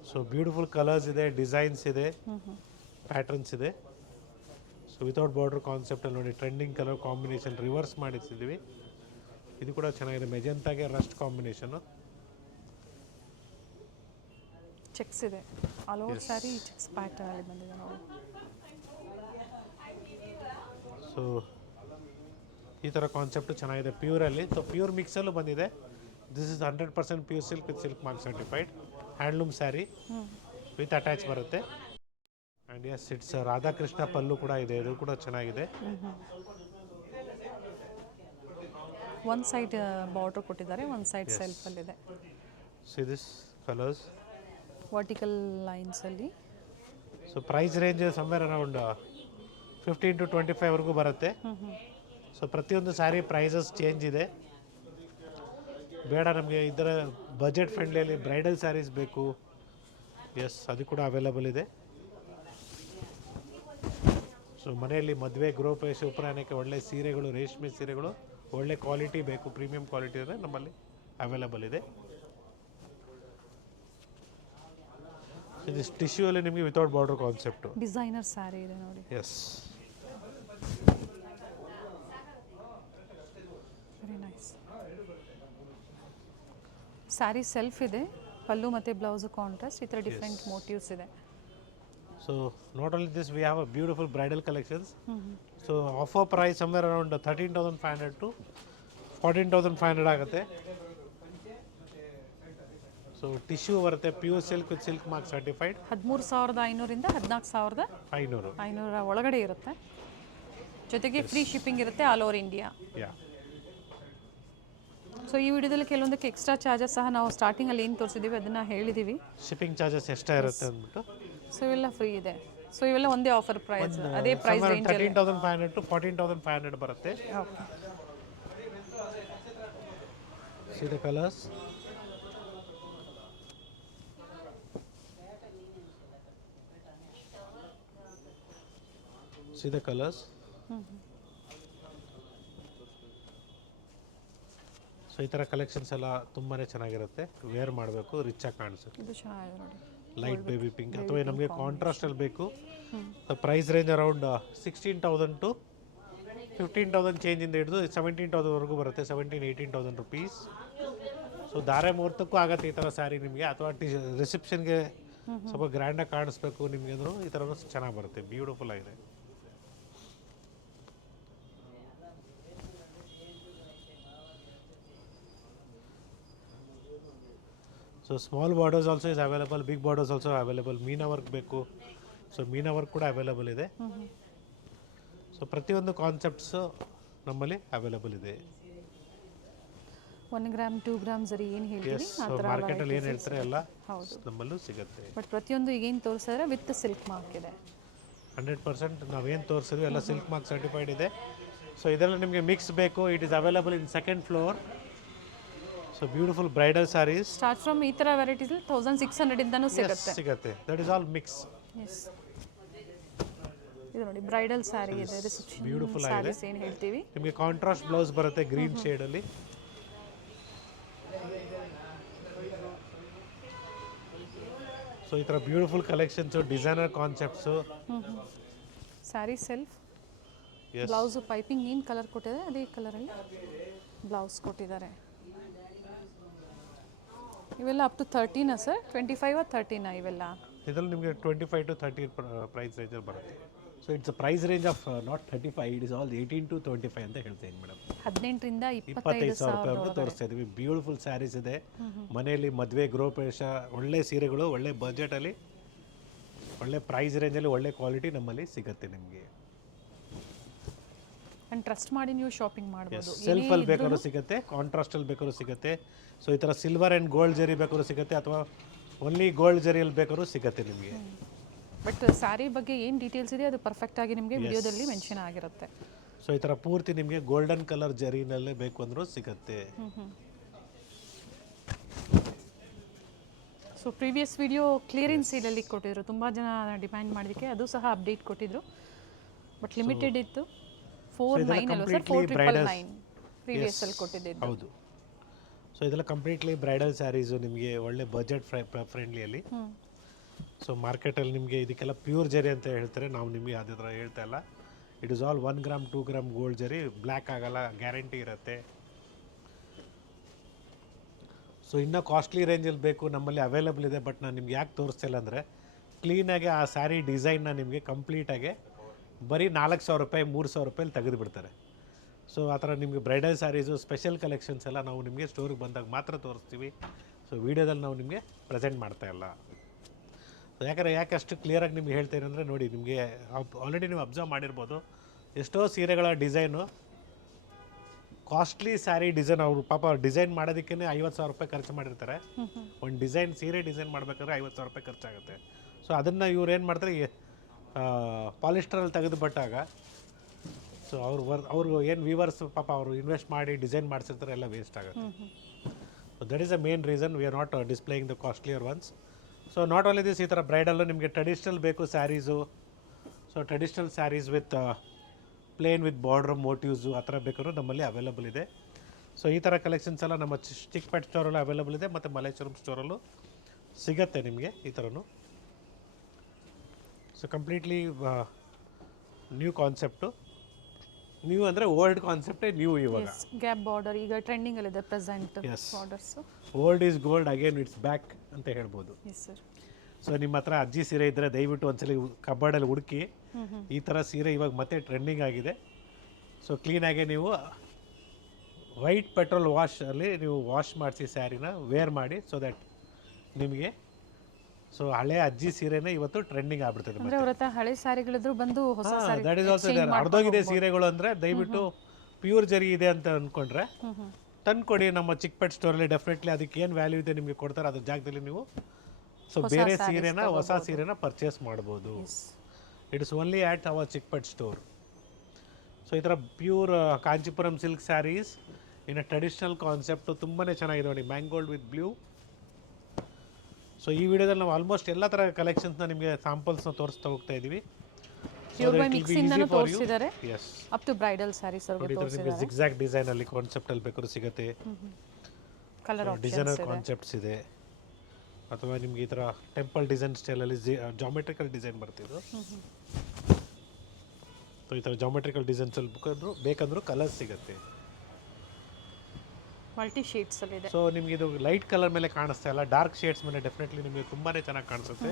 ಸೊ ಬ್ಯೂಟಿಫುಲ್ ಕಲರ್ಸ್ ಇದೆ, ಡಿಸೈನ್ಸ್ ಇದೆ, ಪ್ಯಾಟರ್ನ್ಸ್ ಇದೆ. ಸೊ ವಿತೌಟ್ ಬಾರ್ಡರ್ ಕಾನ್ಸೆಪ್ಟಲ್ಲಿ ನೋಡಿ, ಟ್ರೆಂಡಿಂಗ್ ಕಲರ್ ಕಾಂಬಿನೇಷನ್ ರಿವರ್ಸ್ ಮಾಡಿಸಿದ್ದೀವಿ. ಇದು ಕೂಡ ಚೆನ್ನಾಗಿದೆ, ಮೆಜೆಂಟಾಗೆ ರಸ್ಟ್ ಕಾಂಬಿನೇಷನು. ಚೆಕ್ಸ್ ಇದೆ, ಆಲ್ ಓವರ್ ಸ್ಯಾರಿ ಚೆಕ್ಸ್ ಪ್ಯಾಟರ್ನಲ್ಲಿ ಬಂದಿದೆ ನೋಡಿ. ಸೊ ಈ ಥರ ಕಾನ್ಸೆಪ್ಟು ಚೆನ್ನಾಗಿದೆ ಪ್ಯೂರಲ್ಲಿ. ಸೊ ಪ್ಯೂರ್ ಮಿಕ್ಸಲ್ಲೂ ಬಂದಿದೆ. This is 100% pure silk with silk mark certified handloom saree with attach ಬರುತ್ತೆ. And yes, it's Radhakrishna pallu ಕೂಡ ಇದೆ, ಇದು ಕೂಡ ಚೆನ್ನಾಗಿದೆ. ಒನ್ ಸೈಡ್ ಬಾರ್ಡರ್ ಕೊಟ್ಟಿದ್ದಾರೆ, ಒನ್ ಸೈಡ್ ಸೆಲ್ಫಲ್ಲಿದೆ. ಸಿ ದಿಸ್ ಕಲರ್ಸ್ ವರ್ಟಿಕಲ್ ಲೈನ್ಸಲ್ಲಿ. So price range somewhere around 15 to 25 ವರೆಗೂ ಬರುತ್ತೆ. ಸೊ ಪ್ರತಿಯೊಂದು ಸ್ಯಾರಿ ಪ್ರೈಸಸ್ ಚೇಂಜ್ ಇದೆ. ಬೇಡ ನಮಗೆ ಇದರ ಬಜೆಟ್ ಫ್ರೆಂಡ್ಲಿಯಲ್ಲಿ ಬ್ರೈಡಲ್ ಸ್ಯಾರೀಸ್ ಬೇಕು, ಎಸ್, ಅದು ಕೂಡ ಅವೈಲಬಲ್ ಇದೆ. ಸೊ ಮನೆಯಲ್ಲಿ ಮದುವೆ, ಗೃಹಪ್ರವೇಶ, ಉಪನಯನಕ್ಕೆ ಒಳ್ಳೆ ಸೀರೆಗಳು, ರೇಷ್ಮೆ ಸೀರೆಗಳು, ಒಳ್ಳೆ ಕ್ವಾಲಿಟಿ ಬೇಕು, ಪ್ರೀಮಿಯಂ ಕ್ವಾಲಿಟಿ ಅಂದರೆ ನಮ್ಮಲ್ಲಿ ಅವೈಲಬಲ್ ಇದೆ. ಇದು ಟಿಶ್ಯೂ ಅಲ್ಲಿ ನಿಮಗೆ without border concept. Designer sari ಇದೆ ನೋಡಿ. Yes, very nice. Sari self ಇದೆ, ಪಲ್ಲು ಮತ್ತು ಬ್ಲೌಸು ಕಾಂಟ್ರಾಸ್ಟ್, ಈ ಥರ ಡಿಫ್ರೆಂಟ್ ಮೋಟಿವ್ಸ್ ಇದೆ. So not only this, we have a beautiful bridal collections. So offer price somewhere around 13,500 to 14,500 ಆಗುತ್ತೆ. ಸೊ ಟಿಶ್ಯೂ ಬರುತ್ತೆ, pure silk with silk mark certified. 13,500 14,500 ಒಳಗಡೆ ಇರುತ್ತೆ. ಜೊತೆಗೆ ಫ್ರೀ ಶಿಪ್ಪಿಂಗ್ ಇರುತ್ತೆ ಆಲ್ ಓವರ್ ಇಂಡಿಯಾ. ಸೊ ಈ ವಿಡಿಯೋದಲ್ಲಿ ಕೆಲವೊಂದಕ್ಕೆ ಎಕ್ಸ್ಟ್ರಾ ಚಾರ್ಜಸ್ ಸಹ ನಾವು ಸ್ಟಾರ್ಟಿಂಗಲ್ಲಿ ಏನು ತೋರಿಸಿದ್ದೀವಿ ಅದನ್ನು ಹೇಳಿದ್ದೀವಿ. ಶಿಪ್ಪಿಂಗ್ ಚಾರ್ಜಸ್ ಎಷ್ಟೇ ಇರುತ್ತೆ ಅಂದ್ಬಿಟ್ಟು. ಸೊ ಇವೆಲ್ಲ ಫ್ರೀ ಇದೆ. ಸೊ ಇವೆಲ್ಲ ಒಂದೇ ಆಫರ್ ಪ್ರೈಸ್, ಅದೇ ಪ್ರೈಸ್ ರೇಂಜ್ 13,500 to 14,500 ಬರುತ್ತೆ. Okay. See the colors. See the colors. So ಈ ಥರ ಕಲೆಕ್ಷನ್ಸ್ ಎಲ್ಲ ತುಂಬಾ ಚೆನ್ನಾಗಿರುತ್ತೆ, ವೇರ್ ಮಾಡಬೇಕು, ರಿಚ್ ಆಗಿ ಕಾಣಿಸುತ್ತೆ. ಇದು ಚೆನ್ನಾಗಿದೆ ನೋಡಿ. ಲೈಟ್ ಬೇಬಿ ಪಿಂಕ್ ಅಥವಾ ನಮಗೆ ಕಾಂಟ್ರಾಸ್ಟಲ್ಲಿ ಬೇಕು. ಪ್ರೈಸ್ ರೇಂಜ್ ಅರೌಂಡ್ 16,000 ಟು 15,000 ಚೇಂಜಿಂದ ಹಿಡಿದು 17,000ವರೆಗೂ ಬರುತ್ತೆ. 17,000-18,000 ರುಪೀಸ್. ಸೊ ಧಾರೆ ಮುಹೂರ್ತಕ್ಕೂ ಆಗುತ್ತೆ ಈ ಥರ ಸ್ಯಾರಿ ನಿಮಗೆ, ಅಥವಾ ರಿಸೆಪ್ಷನ್ಗೆ ಸ್ವಲ್ಪ ಗ್ರ್ಯಾಂಡಾಗಿ ಕಾಣಿಸ್ಬೇಕು ನಿಮಗೆ ಅಂದರೂ ಈ ಥರನೂ ಚೆನ್ನಾಗಿ ಬರುತ್ತೆ. ಬ್ಯೂಟಿಫುಲ್ ಆಗಿದೆ. So small borders also is available, big borders also available. Meena work ಬೇಕು, ಸೊ ಮೀನಾ ವರ್ಕ್ ಕೂಡ ಅವೈಲೇಬಲ್ ಇದೆ. ಸೊ ಪ್ರತಿಯೊಂದು ಕಾನ್ಸೆಪ್ಟ್ಸು ನಮ್ಮಲ್ಲಿ ಅವೈಲೇಬಲ್ ಇದೆ. 1 ಗ್ರಾಮ್ 2 ಗ್ರಾಮ್ ಸರಿ ಏನು ಹೇಳ್ತೀವಿ ಆ ಥರ ಮಾರ್ಕೆಟಲ್ಲಿ ಏನು ಹೇಳ್ತಾರೆ ಎಲ್ಲ ನಮ್ಮಲ್ಲೂ ಸಿಗುತ್ತೆ. ಬಟ್ ಪ್ರತಿಯೊಂದು ಈಗೇನು ತೋರಿಸಿದ್ರೆ ವಿತ್ ಸಿಲ್ಕ್ ಮಾರ್ಕ್ ಇದೆ. 100% ನಾವೇನು ತೋರಿಸಿದ್ವಿ ಎಲ್ಲ ಸಿಲ್ಕ್ ಮಾರ್ಕ್ ಸರ್ಟಿಫೈಡ್ ಇದೆ. ಸೊ ಇದರಲ್ಲಿ ನಿಮಗೆ ಮಿಕ್ಸ್ ಬೇಕು, it is available in second floor. So beautiful bridal saris start from ಈ ಥರ ವೆರೈಟೀಸ್ 1600 ಇಂದನೂ ಸಿಗುತ್ತೆ. That is all mix. ಇದು ನೋಡಿ ಬ್ರೈಡಲ್ ಸ್ಯಾರಿ ಇದೆ, ರಿಸೆಪ್ಷನ್ ಬ್ಯೂಟಿಫುಲ್ ಸ್ಯಾರೀಸ್ ಏನು ಹೇಳ್ತೀವಿ. ನಿಮಗೆ ಕಾಂಟ್ರಾಸ್ಟ್ ಬ್ಲೌಸ್ ಬರುತ್ತೆ ಗ್ರೀನ್ ಶೇಡಲ್ಲಿ. ಸೊ ಈ ಥರ beautiful collections, designer concepts. Sari self blouse piping ಏನು ಕಲರ್ ಕೊಟ್ಟಿದೆ ಅದೇ ಕಲರಲ್ಲಿ ಬ್ಲೌಸ್ ಕೊಟ್ಟಿದ್ದಾರೆ. ಇವೆಲ್ಲ ಅಪ್ ಟು 13 ಸರ್, 25 or 13 ಇವೆಲ್ಲ? ಇದರಲ್ಲಿ ನಿಮಗೆ 25 to 30 ಪ್ರೈಸ್ ರೇಂಜಲ್ಲಿ ಬರುತ್ತೆ. So it's a price range of not 35, it is all 18 to 25 ಅಂತ ಹೇಳ್ತೀನಿ ಮೇಡಮ್. 18 ರಿಂದ 25,000 ರೂಪಾಯಿ ತೋರಿಸ್ತಾ ಇದ್ದೀವಿ. ಬ್ಯೂಟಿಫುಲ್ ಸ್ಯಾರೀಸ್ ಇದೆ. ಮನೆಯಲ್ಲಿ ಮದುವೆ ಗೃಹಪ್ರವೇಶ ಒಳ್ಳೆ ಸೀರೆಗಳು ಒಳ್ಳೆ ಬಜೆಟಲ್ಲಿ ಒಳ್ಳೆ ಪ್ರೈಸ್ ರೇಂಜಲ್ಲಿ ಒಳ್ಳೆ ಕ್ವಾಲಿಟಿ ನಮ್ಮಲ್ಲಿ ಸಿಗುತ್ತೆ ನಿಮಗೆ. ಆ್ಯಂಡ್ ಟ್ರಸ್ಟ್ ಮಾಡಿ ನೀವು ಶಾಪಿಂಗ್ ಮಾಡ್ಬೋದು. ಸೆಲ್ಫಲ್ಲಿ ಬೇಕಾದ್ರೂ ಸಿಗುತ್ತೆ, ಕಾಂಟ್ರಾಸ್ಟಲ್ಲಿ ಬೇಕಾದ್ರೂ ಸಿಗುತ್ತೆ. ಸೊ ಈ ಥರ ಸಿಲ್ವರ್ ಆ್ಯಂಡ್ ಗೋಲ್ಡ್ ಜರಿ ಬೇಕಾದ್ರೂ ಸಿಗುತ್ತೆ, ಅಥವಾ ಓನ್ಲಿ ಗೋಲ್ಡ್ ಜರಿಯಲ್ಲಿ ಬೇಕಾದ್ರೂ ಸಿಗುತ್ತೆ ನಿಮಗೆ. ಬಟ್ ಸ್ಯಾರಿ ಬಗ್ಗೆ ಏನು ಡೀಟೇಲ್ಸ್ ಇದೆ ಅದು ಪರ್ಫೆಕ್ಟ್ ಆಗಿ ನಿಮಗೆ ವಿಡಿಯೋದಲ್ಲಿ ಮೆನ್ಷನ್ ಆಗಿರುತ್ತೆ. ಸೊ ಈ ಥರ ಪೂರ್ತಿ ನಿಮಗೆ ಗೋಲ್ಡನ್ ಕಲರ್ ಜರಿನಲ್ಲೇ ಬೇಕು ಅಂದರೂ ಸಿಗುತ್ತೆ. ಸೊ ಪ್ರೀವಿಯಸ್ ವಿಡಿಯೋ ಕ್ಲಿಯರೆನ್ಸ್ ಸೇಲಲ್ಲಿ ಕೊಟ್ಟಿದ್ರು, ತುಂಬ ಜನ ಡಿಮ್ಯಾಂಡ್ ಮಾಡೋದಕ್ಕೆ ಅದು ಸಹ ಅಪ್ಡೇಟ್ ಕೊಟ್ಟಿದ್ರು. ಬಟ್ ಲಿಮಿಟೆಡ್ ಇತ್ತು. 49 ಅಲ್ವಾ ಸರ್? 4999 ಪ್ರೀವಿಯಸ್ ಅಲ್ಲಿ ಕೊಟ್ಟಿದ್ದು. ಹೌದು. ಸೊ ಇದೆಲ್ಲ ಕಂಪ್ಲೀಟ್ಲಿ ಬ್ರೈಡಲ್ ಸ್ಯಾರೀಸು, ನಿಮಗೆ ಒಳ್ಳೆ ಬಜೆಟ್ ಫ್ರೆಂಡ್ಲಿಯಲ್ಲಿ. ಸೊ ಮಾರ್ಕೆಟಲ್ಲಿ ನಿಮಗೆ ಇದಕ್ಕೆಲ್ಲ ಪ್ಯೂರ್ ಜರಿ ಅಂತ ಹೇಳ್ತಾರೆ, ನಾವು ನಿಮಗೆ ಅದೇ ಥರ ಹೇಳ್ತಾ ಇಲ್ಲ. It is all 1 gram 2 gram gold ಜರಿ, ಬ್ಲ್ಯಾಕ್ ಆಗಲ್ಲ, ಗ್ಯಾರಂಟಿ ಇರುತ್ತೆ. ಸೊ ಇನ್ನೂ ಕಾಸ್ಟ್ಲಿ ರೇಂಜಲ್ಲಿ ಬೇಕು ನಮ್ಮಲ್ಲಿ ಅವೈಲೇಬಲ್ ಇದೆ. ಬಟ್ ನಾನು ನಿಮ್ಗೆ ಯಾಕೆ ತೋರಿಸ್ತಾ ಇಲ್ಲ ಅಂದರೆ, ಕ್ಲೀನಾಗಿ ಆ ಸ್ಯಾರಿ ಡಿಸೈನ್ನ ನಿಮಗೆ ಕಂಪ್ಲೀಟಾಗಿ ಬರೀ 4,000 ರೂಪಾಯಿ 3,000 ರೂಪಾಯಲ್ಲಿ ತೆಗೆದು ಬಿಡ್ತಾರೆ. ಸೊ ಆ ಥರ ನಿಮಗೆ ಬ್ರೈಡಲ್ ಸ್ಯಾರೀಸು ಸ್ಪೆಷಲ್ ಕಲೆಕ್ಷನ್ಸ್ ಎಲ್ಲ ನಾವು ನಿಮಗೆ ಸ್ಟೋರಿಗೆ ಬಂದಾಗ ಮಾತ್ರ ತೋರಿಸ್ತೀವಿ. ಸೊ ವೀಡಿಯೋದಲ್ಲಿ ನಾವು ನಿಮಗೆ ಪ್ರೆಸೆಂಟ್ ಮಾಡ್ತಾ ಇಲ್ಲ. ಯಾಕೆ ಅಷ್ಟು ಕ್ಲಿಯರಾಗಿ ನಿಮ್ಗೆ ಹೇಳ್ತೇನೆ ಅಂದರೆ, ನೋಡಿ ನಿಮಗೆ ಆಲ್ರೆಡಿ ನೀವು ಅಬ್ಸರ್ವ್ ಮಾಡಿರ್ಬೋದು, ಎಷ್ಟೋ ಸೀರೆಗಳ ಡಿಸೈನು ಕಾಸ್ಟ್ಲಿ ಸ್ಯಾರಿ ಡಿಸೈನ್, ಅವರು ಪಾಪ ಡಿಸೈನ್ ಮಾಡೋದಕ್ಕೇ 50,000 ರೂಪಾಯಿ ಖರ್ಚು ಮಾಡಿರ್ತಾರೆ. ಒಂದು ಡಿಸೈನ್ ಸೀರೆ ಡಿಸೈನ್ ಮಾಡಬೇಕಾದ್ರೆ 50,000 ರೂಪಾಯಿ ಖರ್ಚಾಗುತ್ತೆ. ಸೊ ಅದನ್ನು ಇವ್ರು ಏನು ಮಾಡ್ತಾರೆ, ಪಾಲಿಸ್ಟರಲ್ಲಿ ತೆಗೆದು ಬಿಟ್ಟಾಗ ಸೊ ಅವರು ಏನು ವೀವರ್ಸ್ ಪಾಪ ಅವರು ಇನ್ವೆಸ್ಟ್ ಮಾಡಿ ಡಿಸೈನ್ ಮಾಡಿಸಿರ್ತಾರೆ, ಎಲ್ಲ ವೇಸ್ಟ್ ಆಗುತ್ತೆ. So that is a main reason we are not displaying the costlier ones. So not only this, ಈ ಥರ ಬ್ರೈಡಲ್ಲು ನಿಮಗೆ ಟ್ರೆಡಿಷ್ನಲ್ ಬೇಕು sarees. So traditional sarees with plain with border motifs ಆ ಥರ ಬೇಕಾದ್ರೂ ನಮ್ಮಲ್ಲಿ ಅವೈಲೇಬಲ್ ಇದೆ. ಸೊ ಈ ಥರ ಕಲೆಕ್ಷನ್ಸ್ ಎಲ್ಲ ನಮ್ಮ ಚಿಕ್ಕಪೇಟೆ ಸ್ಟೋರಲ್ಲೂ ಅವೈಲೇಬಲ್ ಇದೆ, ಮತ್ತು ಮಲ್ಲೇಶ್ವರಂ ಸ್ಟೋರಲ್ಲೂ ಸಿಗುತ್ತೆ ನಿಮಗೆ ಈ ಥರನೂ. So completely new concept. New ಅಂದರೆ ಓಲ್ಡ್ ಕಾನ್ಸೆಪ್ಟೇ ನ್ಯೂ ಇವಾಗ. ಗ್ಯಾಪ್ ಬಾರ್ಡರ್ ಈಗ ಟ್ರೆಂಡಿಂಗ್ ಅಲ್ಲಿದೆ present borders. Old is gold again it's back ಅಂತ ಹೇಳ್ಬೋದು. Yes sir. ಸೊ ನಿಮ್ಮ ಹತ್ರ ಅಜ್ಜಿ ಸೀರೆ ಇದ್ದರೆ ದಯವಿಟ್ಟು ಒಂದ್ಸಲಿ ಕಬಾರ್ಡಲ್ಲಿ ಹುಡುಕಿ, ಈ ಥರ ಸೀರೆ ಇವಾಗ ಮತ್ತೆ ಟ್ರೆಂಡಿಂಗ್ ಆಗಿದೆ. ಸೊ ಕ್ಲೀನಾಗಿ ನೀವು ವೈಟ್ ಪೆಟ್ರೋಲ್ ವಾಶಲ್ಲಿ ನೀವು ವಾಶ್ ಮಾಡಿಸಿ ಸ್ಯಾರಿನ ವೇರ್ ಮಾಡಿ, ಸೊ ದ್ಯಾಟ್ ನಿಮಗೆ ಸೊ ಹಳೆ ಅಜ್ಜಿ ಸೀರೆನೇ ಇವತ್ತು ಟ್ರೆಂಡಿಂಗ್ ಆಗ್ಬಿಡ್ತದೆ. ಅಂದ್ರೆ ಅವರ ಹತ್ರ ಹಳೆ ಸ್ಯಾರಿಗಳಿದ್ರು ಬಂದು ಹೊಸ saree that is also there. ಅರ್ಧೋಗಿದೆ ಸೀರೆಗಳು ಅಂದರೆ ದಯವಿಟ್ಟು ಪ್ಯೂರ್ ಜರಿ ಇದೆ ಅಂತ ಅಂದ್ಕೊಂಡ್ರೆ ತಂದ್ಕೊಡಿ ನಮ್ಮ ಚಿಕ್ಕಪೇಟೆ ಸ್ಟೋರಲ್ಲಿ. ಡೆಫಿನೆಟ್ಲಿ ಅದಕ್ಕೆ ಏನು ವ್ಯಾಲ್ಯೂ ಇದೆ ನಿಮಗೆ ಕೊಡ್ತಾರೆ, ಅದ್ರ ಜಾಗದಲ್ಲಿ ನೀವು ಸೊ ಬೇರೆ ಸೀರೆನ ಹೊಸ ಸೀರೆನ ಪರ್ಚೇಸ್ ಮಾಡ್ಬೋದು. It is only at our Chickpet store. So ಈ ಥರ pure Kanchipuram silk saris in a traditional concept ತುಂಬಾ ಚೆನ್ನಾಗಿದೆ ನೋಡಿ, ಮ್ಯಾಂಗೋಲ್ಡ್ ವಿತ್ ಬ್ಲೂ. ಸೊ ಈ ವಿಡಿಯೋದಲ್ಲಿ ನಾವು ಆಲ್ಮೋಸ್ಟ್ ಎಲ್ಲ ಥರ ಕಲೆಕ್ಷನ್ಸ್ನ ನಿಮಗೆ ಸ್ಯಾಂಪಲ್ಸ್ನ ತೋರಿಸ್ತಾ ಹೋಗ್ತಾ ಇದ್ದೀವಿ. Up to bridal saris zigzag design ಅಲ್ಲಿ ಕಾನ್ಸೆಪ್ಟ್ ಅಲ್ಲಿ ಬೇಕಾದ್ರೂ ಸಿಗುತ್ತೆ. ಕಲರ್ ಡಿಸೈನರ್ ಕಾನ್ಸೆಪ್ಟ್ಸ್ ಇದೆ. ಅಥವಾ ನಿಮ್ಗೆ ಈ ಥರ ಟೆಂಪಲ್ ಡಿಸೈನ್ ಸ್ಟೈಲಲ್ಲಿ ಜಾಮೆಟ್ರಿಕಲ್ ಡಿಸೈನ್ ಬರ್ತಿದ್ದು. ಸೊ ಈ ಥರ ಜಾಮೆಟ್ರಿಕಲ್ ಡಿಸೈನ್ಸಲ್ಲಿ ಬೇಕಂದ್ರೂ ಕಲರ್ಸ್ ಸಿಗುತ್ತೆ. ಮಲ್ಟಿ ಶೇಡ್ಸಲ್ಲಿ ಇದೆ. ಸೊ ನಿಮ್ಗೆ ಇದು ಲೈಟ್ ಕಲರ್ ಮೇಲೆ ಕಾಣಿಸ್ತಾ ಇಲ್ಲ, ಡಾರ್ಕ್ ಶೇಡ್ಸ್ ಮೇಲೆ ಡೆಫಿನೆಟ್ಲಿ ನಿಮಗೆ ತುಂಬಾ ಚೆನ್ನಾಗಿ ಕಾಣಿಸುತ್ತೆ.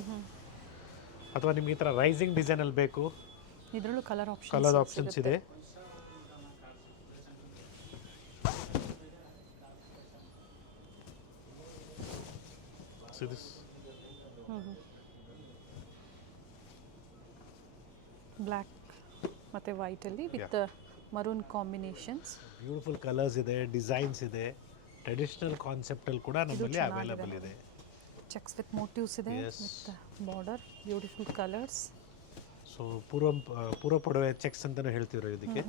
ಅಥವಾ ನಿಮ್ಗೆ ಈ ಥರ ರೈಸಿಂಗ್ ಡಿಸೈನಲ್ಲಿ ಬೇಕು, ಇದರಲ್ಲೂ ಕಲರ್ ಆಪ್ಷನ್ಸ್ ಇದೆ. ಬ್ಲ್ಯಾಕ್ ಮತ್ತು ವೈಟಲ್ಲಿ with maroon combinations. Beautiful colours ಇದೆ, ಡಿಸೈನ್ಸ್ ಇದೆ, ಟ್ರೆಡಿಷನಲ್ ಕಾನ್ಸೆಪ್ಟಲ್ಲಿ ಕೂಡ ನಮ್ಮಲ್ಲಿ ಅವೈಲೇಬಲ್ ಇದೆ. ಚೆಕ್ಸ್ ವಿತ್ ಮೋಟಿವ್ಸ್ ಇದೆ, with border, beautiful colours. So ಪೂರ್ವ ಪೊಡವೆ ಚೆಕ್ಸ್ ಅಂತಲೂ ಹೇಳ್ತೀವಿ ಇದಕ್ಕೆ.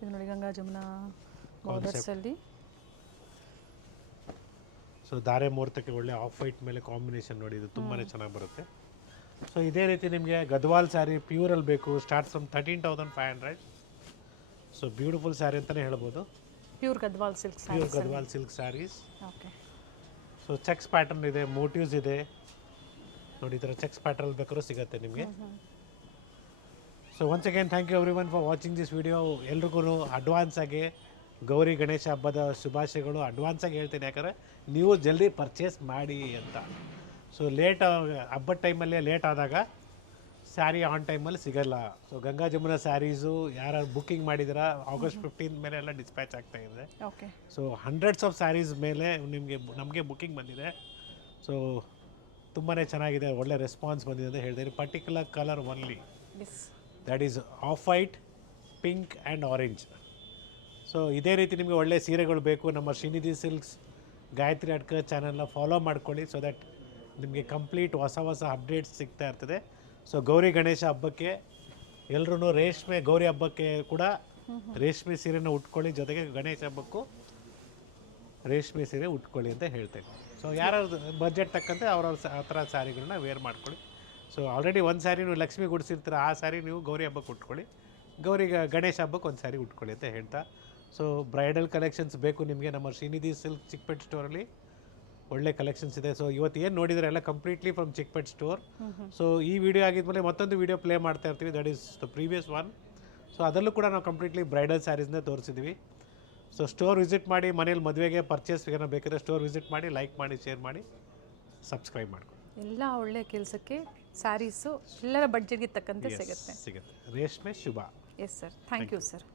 ಇದು ನೋಡಿ ಗಂಗಾ ಜಮುನಾ ಬಾರ್ಡರ್ಸಲ್ಲಿ. ಸೊ ಧಾರೆ ಮುಹೂರ್ತಕ್ಕೆ ಒಳ್ಳೆ ಆಫ್ ವೈಟ್ ಮೇಲೆ ಕಾಂಬಿನೇಷನ್ ನೋಡಿ, ಇದು ತುಂಬಾ ಚೆನ್ನಾಗಿ ಬರುತ್ತೆ. ಸೊ ಇದೇ ರೀತಿ ನಿಮಗೆ ಗದ್ವಾಲ್ ಸ್ಯಾರಿ ಪ್ಯೂರಲ್ಲಿ ಬೇಕು, start from 13,500. So beautiful sari ಅಂತಲೇ ಹೇಳ್ಬೋದು. Pure Gadwal silk saris. Okay. So checks pattern ಇದೆ, ಮೋಟಿವ್ಸ್ ಇದೆ ನೋಡಿ, ಈ ಥರ ಚೆಕ್ಸ್ ಪ್ಯಾಟರ್ನ್ ಬೇಕಾದ್ರೂ ಸಿಗುತ್ತೆ ನಿಮಗೆ. So once again thank you every one for watching this video. ಎಲ್ರಿಗೂ ಅಡ್ವಾನ್ಸ್ ಆಗಿ ಗೌರಿ ಗಣೇಶ ಹಬ್ಬದ ಶುಭಾಶಯಗಳು ಅಡ್ವಾನ್ಸ್ ಆಗಿ ಹೇಳ್ತೀನಿ, ಯಾಕಂದರೆ ನೀವು ಜಲ್ದಿ ಪರ್ಚೇಸ್ ಮಾಡಿ ಅಂತ. ಸೊ ಹಬ್ಬದ ಟೈಮಲ್ಲಿ ಲೇಟ್ ಆದಾಗ ಸ್ಯಾರಿ ಆನ್ ಟೈಮಲ್ಲಿ ಸಿಗಲ್ಲ. ಸೊ ಗಂಗಾ ಜಮುನಾ ಸ್ಯಾರೀಸು ಯಾರು ಬುಕ್ಕಿಂಗ್ ಮಾಡಿದ್ದೀರಾ August 15 ಮೇಲೆ ಎಲ್ಲ ಡಿಸ್ಪ್ಯಾಚ್ ಆಗ್ತಾ ಇದೆ. Okay. So hundreds of saris ಮೇಲೆ ನಮಗೆ ಬುಕ್ಕಿಂಗ್ ಬಂದಿದೆ. ಸೊ ತುಂಬಾ ಚೆನ್ನಾಗಿದೆ, ಒಳ್ಳೆ ರೆಸ್ಪಾನ್ಸ್ ಬಂದಿದೆ ಅಂತ ಹೇಳ್ತೀನಿ. Particular colour only, that is of white, pink and orange. So ಇದೇ ರೀತಿ ನಿಮಗೆ ಒಳ್ಳೆ ಸೀರೆಗಳು ಬೇಕು, ನಮ್ಮ ಶ್ರೀನಿಧಿ ಸಿಲ್ಕ್ಸ್ ಗಾಯತ್ರಿ ಅಡ್ಕರ್ ಚಾನಲ್ನ ಫಾಲೋ ಮಾಡ್ಕೊಳ್ಳಿ. ಸೊ ದಟ್ ನಿಮಗೆ ಕಂಪ್ಲೀಟ್ ಹೊಸ ಅಪ್ಡೇಟ್ಸ್ ಸಿಗ್ತಾ ಇರ್ತದೆ. ಸೊ ಗೌರಿ ಗಣೇಶ ಹಬ್ಬಕ್ಕೆ ಎಲ್ಲರೂ ರೇಷ್ಮೆ, ಗೌರಿ ಹಬ್ಬಕ್ಕೆ ಕೂಡ ರೇಷ್ಮೆ ಸೀರೆನ ಉಟ್ಕೊಳ್ಳಿ, ಜೊತೆಗೆ ಗಣೇಶ ಹಬ್ಬಕ್ಕೂ ರೇಷ್ಮೆ ಸೀರೆ ಉಟ್ಕೊಳ್ಳಿ ಅಂತ ಹೇಳ್ತೇನೆ. ಸೊ ಯಾರು ಬಜೆಟ್ ತಕ್ಕಂತೆ ಅವ್ರವ್ರ ಆ ಥರ ಸ್ಯಾರಿಗಳನ್ನ ವೇರ್ ಮಾಡ್ಕೊಳ್ಳಿ. ಸೊ ಆಲ್ರೆಡಿ ಒಂದು ಸ್ಯಾರಿ ನೀವು ಲಕ್ಷ್ಮಿ ಗುಡಿಸಿರ್ತೀರ, ಆ ಸ್ಯಾರಿ ನೀವು ಗೌರಿ ಹಬ್ಬಕ್ಕೆ ಉಟ್ಕೊಳ್ಳಿ, ಗಣೇಶ ಹಬ್ಬಕ್ಕೆ ಒಂದು ಸ್ಯಾರಿ ಉಟ್ಕೊಳ್ಳಿ ಅಂತ ಹೇಳ್ತಾ. ಸೊ ಬ್ರೈಡಲ್ ಕಲೆಕ್ಷನ್ಸ್ ಬೇಕು ನಿಮಗೆ, ನಮ್ಮ ಶ್ರೀನಿಧಿ ಸಿಲ್ಕ್ ಚಿಕ್ಪೇಟ್ ಸ್ಟೋರಲ್ಲಿ ಒಳ್ಳೆ ಕಲೆಕ್ಷನ್ಸ್ ಇದೆ. ಸೊ ಇವತ್ತು ಏನು ನೋಡಿದರೆ ಎಲ್ಲ completely from Chickpet store. So ಈ ವಿಡಿಯೋ ಆಗಿದ್ಮೇಲೆ ಮತ್ತೊಂದು ವಿಡಿಯೋ ಪ್ಲೇ ಮಾಡ್ತಾ ಇರ್ತೀವಿ, that is the previous one. So ಅದರಲ್ಲೂ ಕೂಡ ನಾವು ಕಂಪ್ಲೀಟ್ಲಿ ಬ್ರೈಡಲ್ ಸ್ಯಾರೀಸ್ನೇ ತೋರಿಸಿದ್ವಿ. ಸೊ ಸ್ಟೋರ್ ವಿಸಿಟ್ ಮಾಡಿ, ಮನೇಲಿ ಮದುವೆಗೆ ಪರ್ಚೇಸ್ ಏನೋ ಬೇಕಾದ್ರೆ ಸ್ಟೋರ್ ವಿಸಿಟ್ ಮಾಡಿ, ಲೈಕ್ ಮಾಡಿ, ಶೇರ್ ಮಾಡಿ, ಸಬ್ಸ್ಕ್ರೈಬ್ ಮಾಡ್ಕೊಳ್ಳಿ. ಎಲ್ಲ ಒಳ್ಳೆ ಕೆಲಸಕ್ಕೆ ಸ್ಯಾರೀಸು ಎಲ್ಲರ ಬಡ್ಜೆಟ್ಗೆ ತಕ್ಕಂತೆ ಸಿಗುತ್ತೆ. ರೇಷ್ಮೆ ಶುಭ. Yes sir, thank you sir.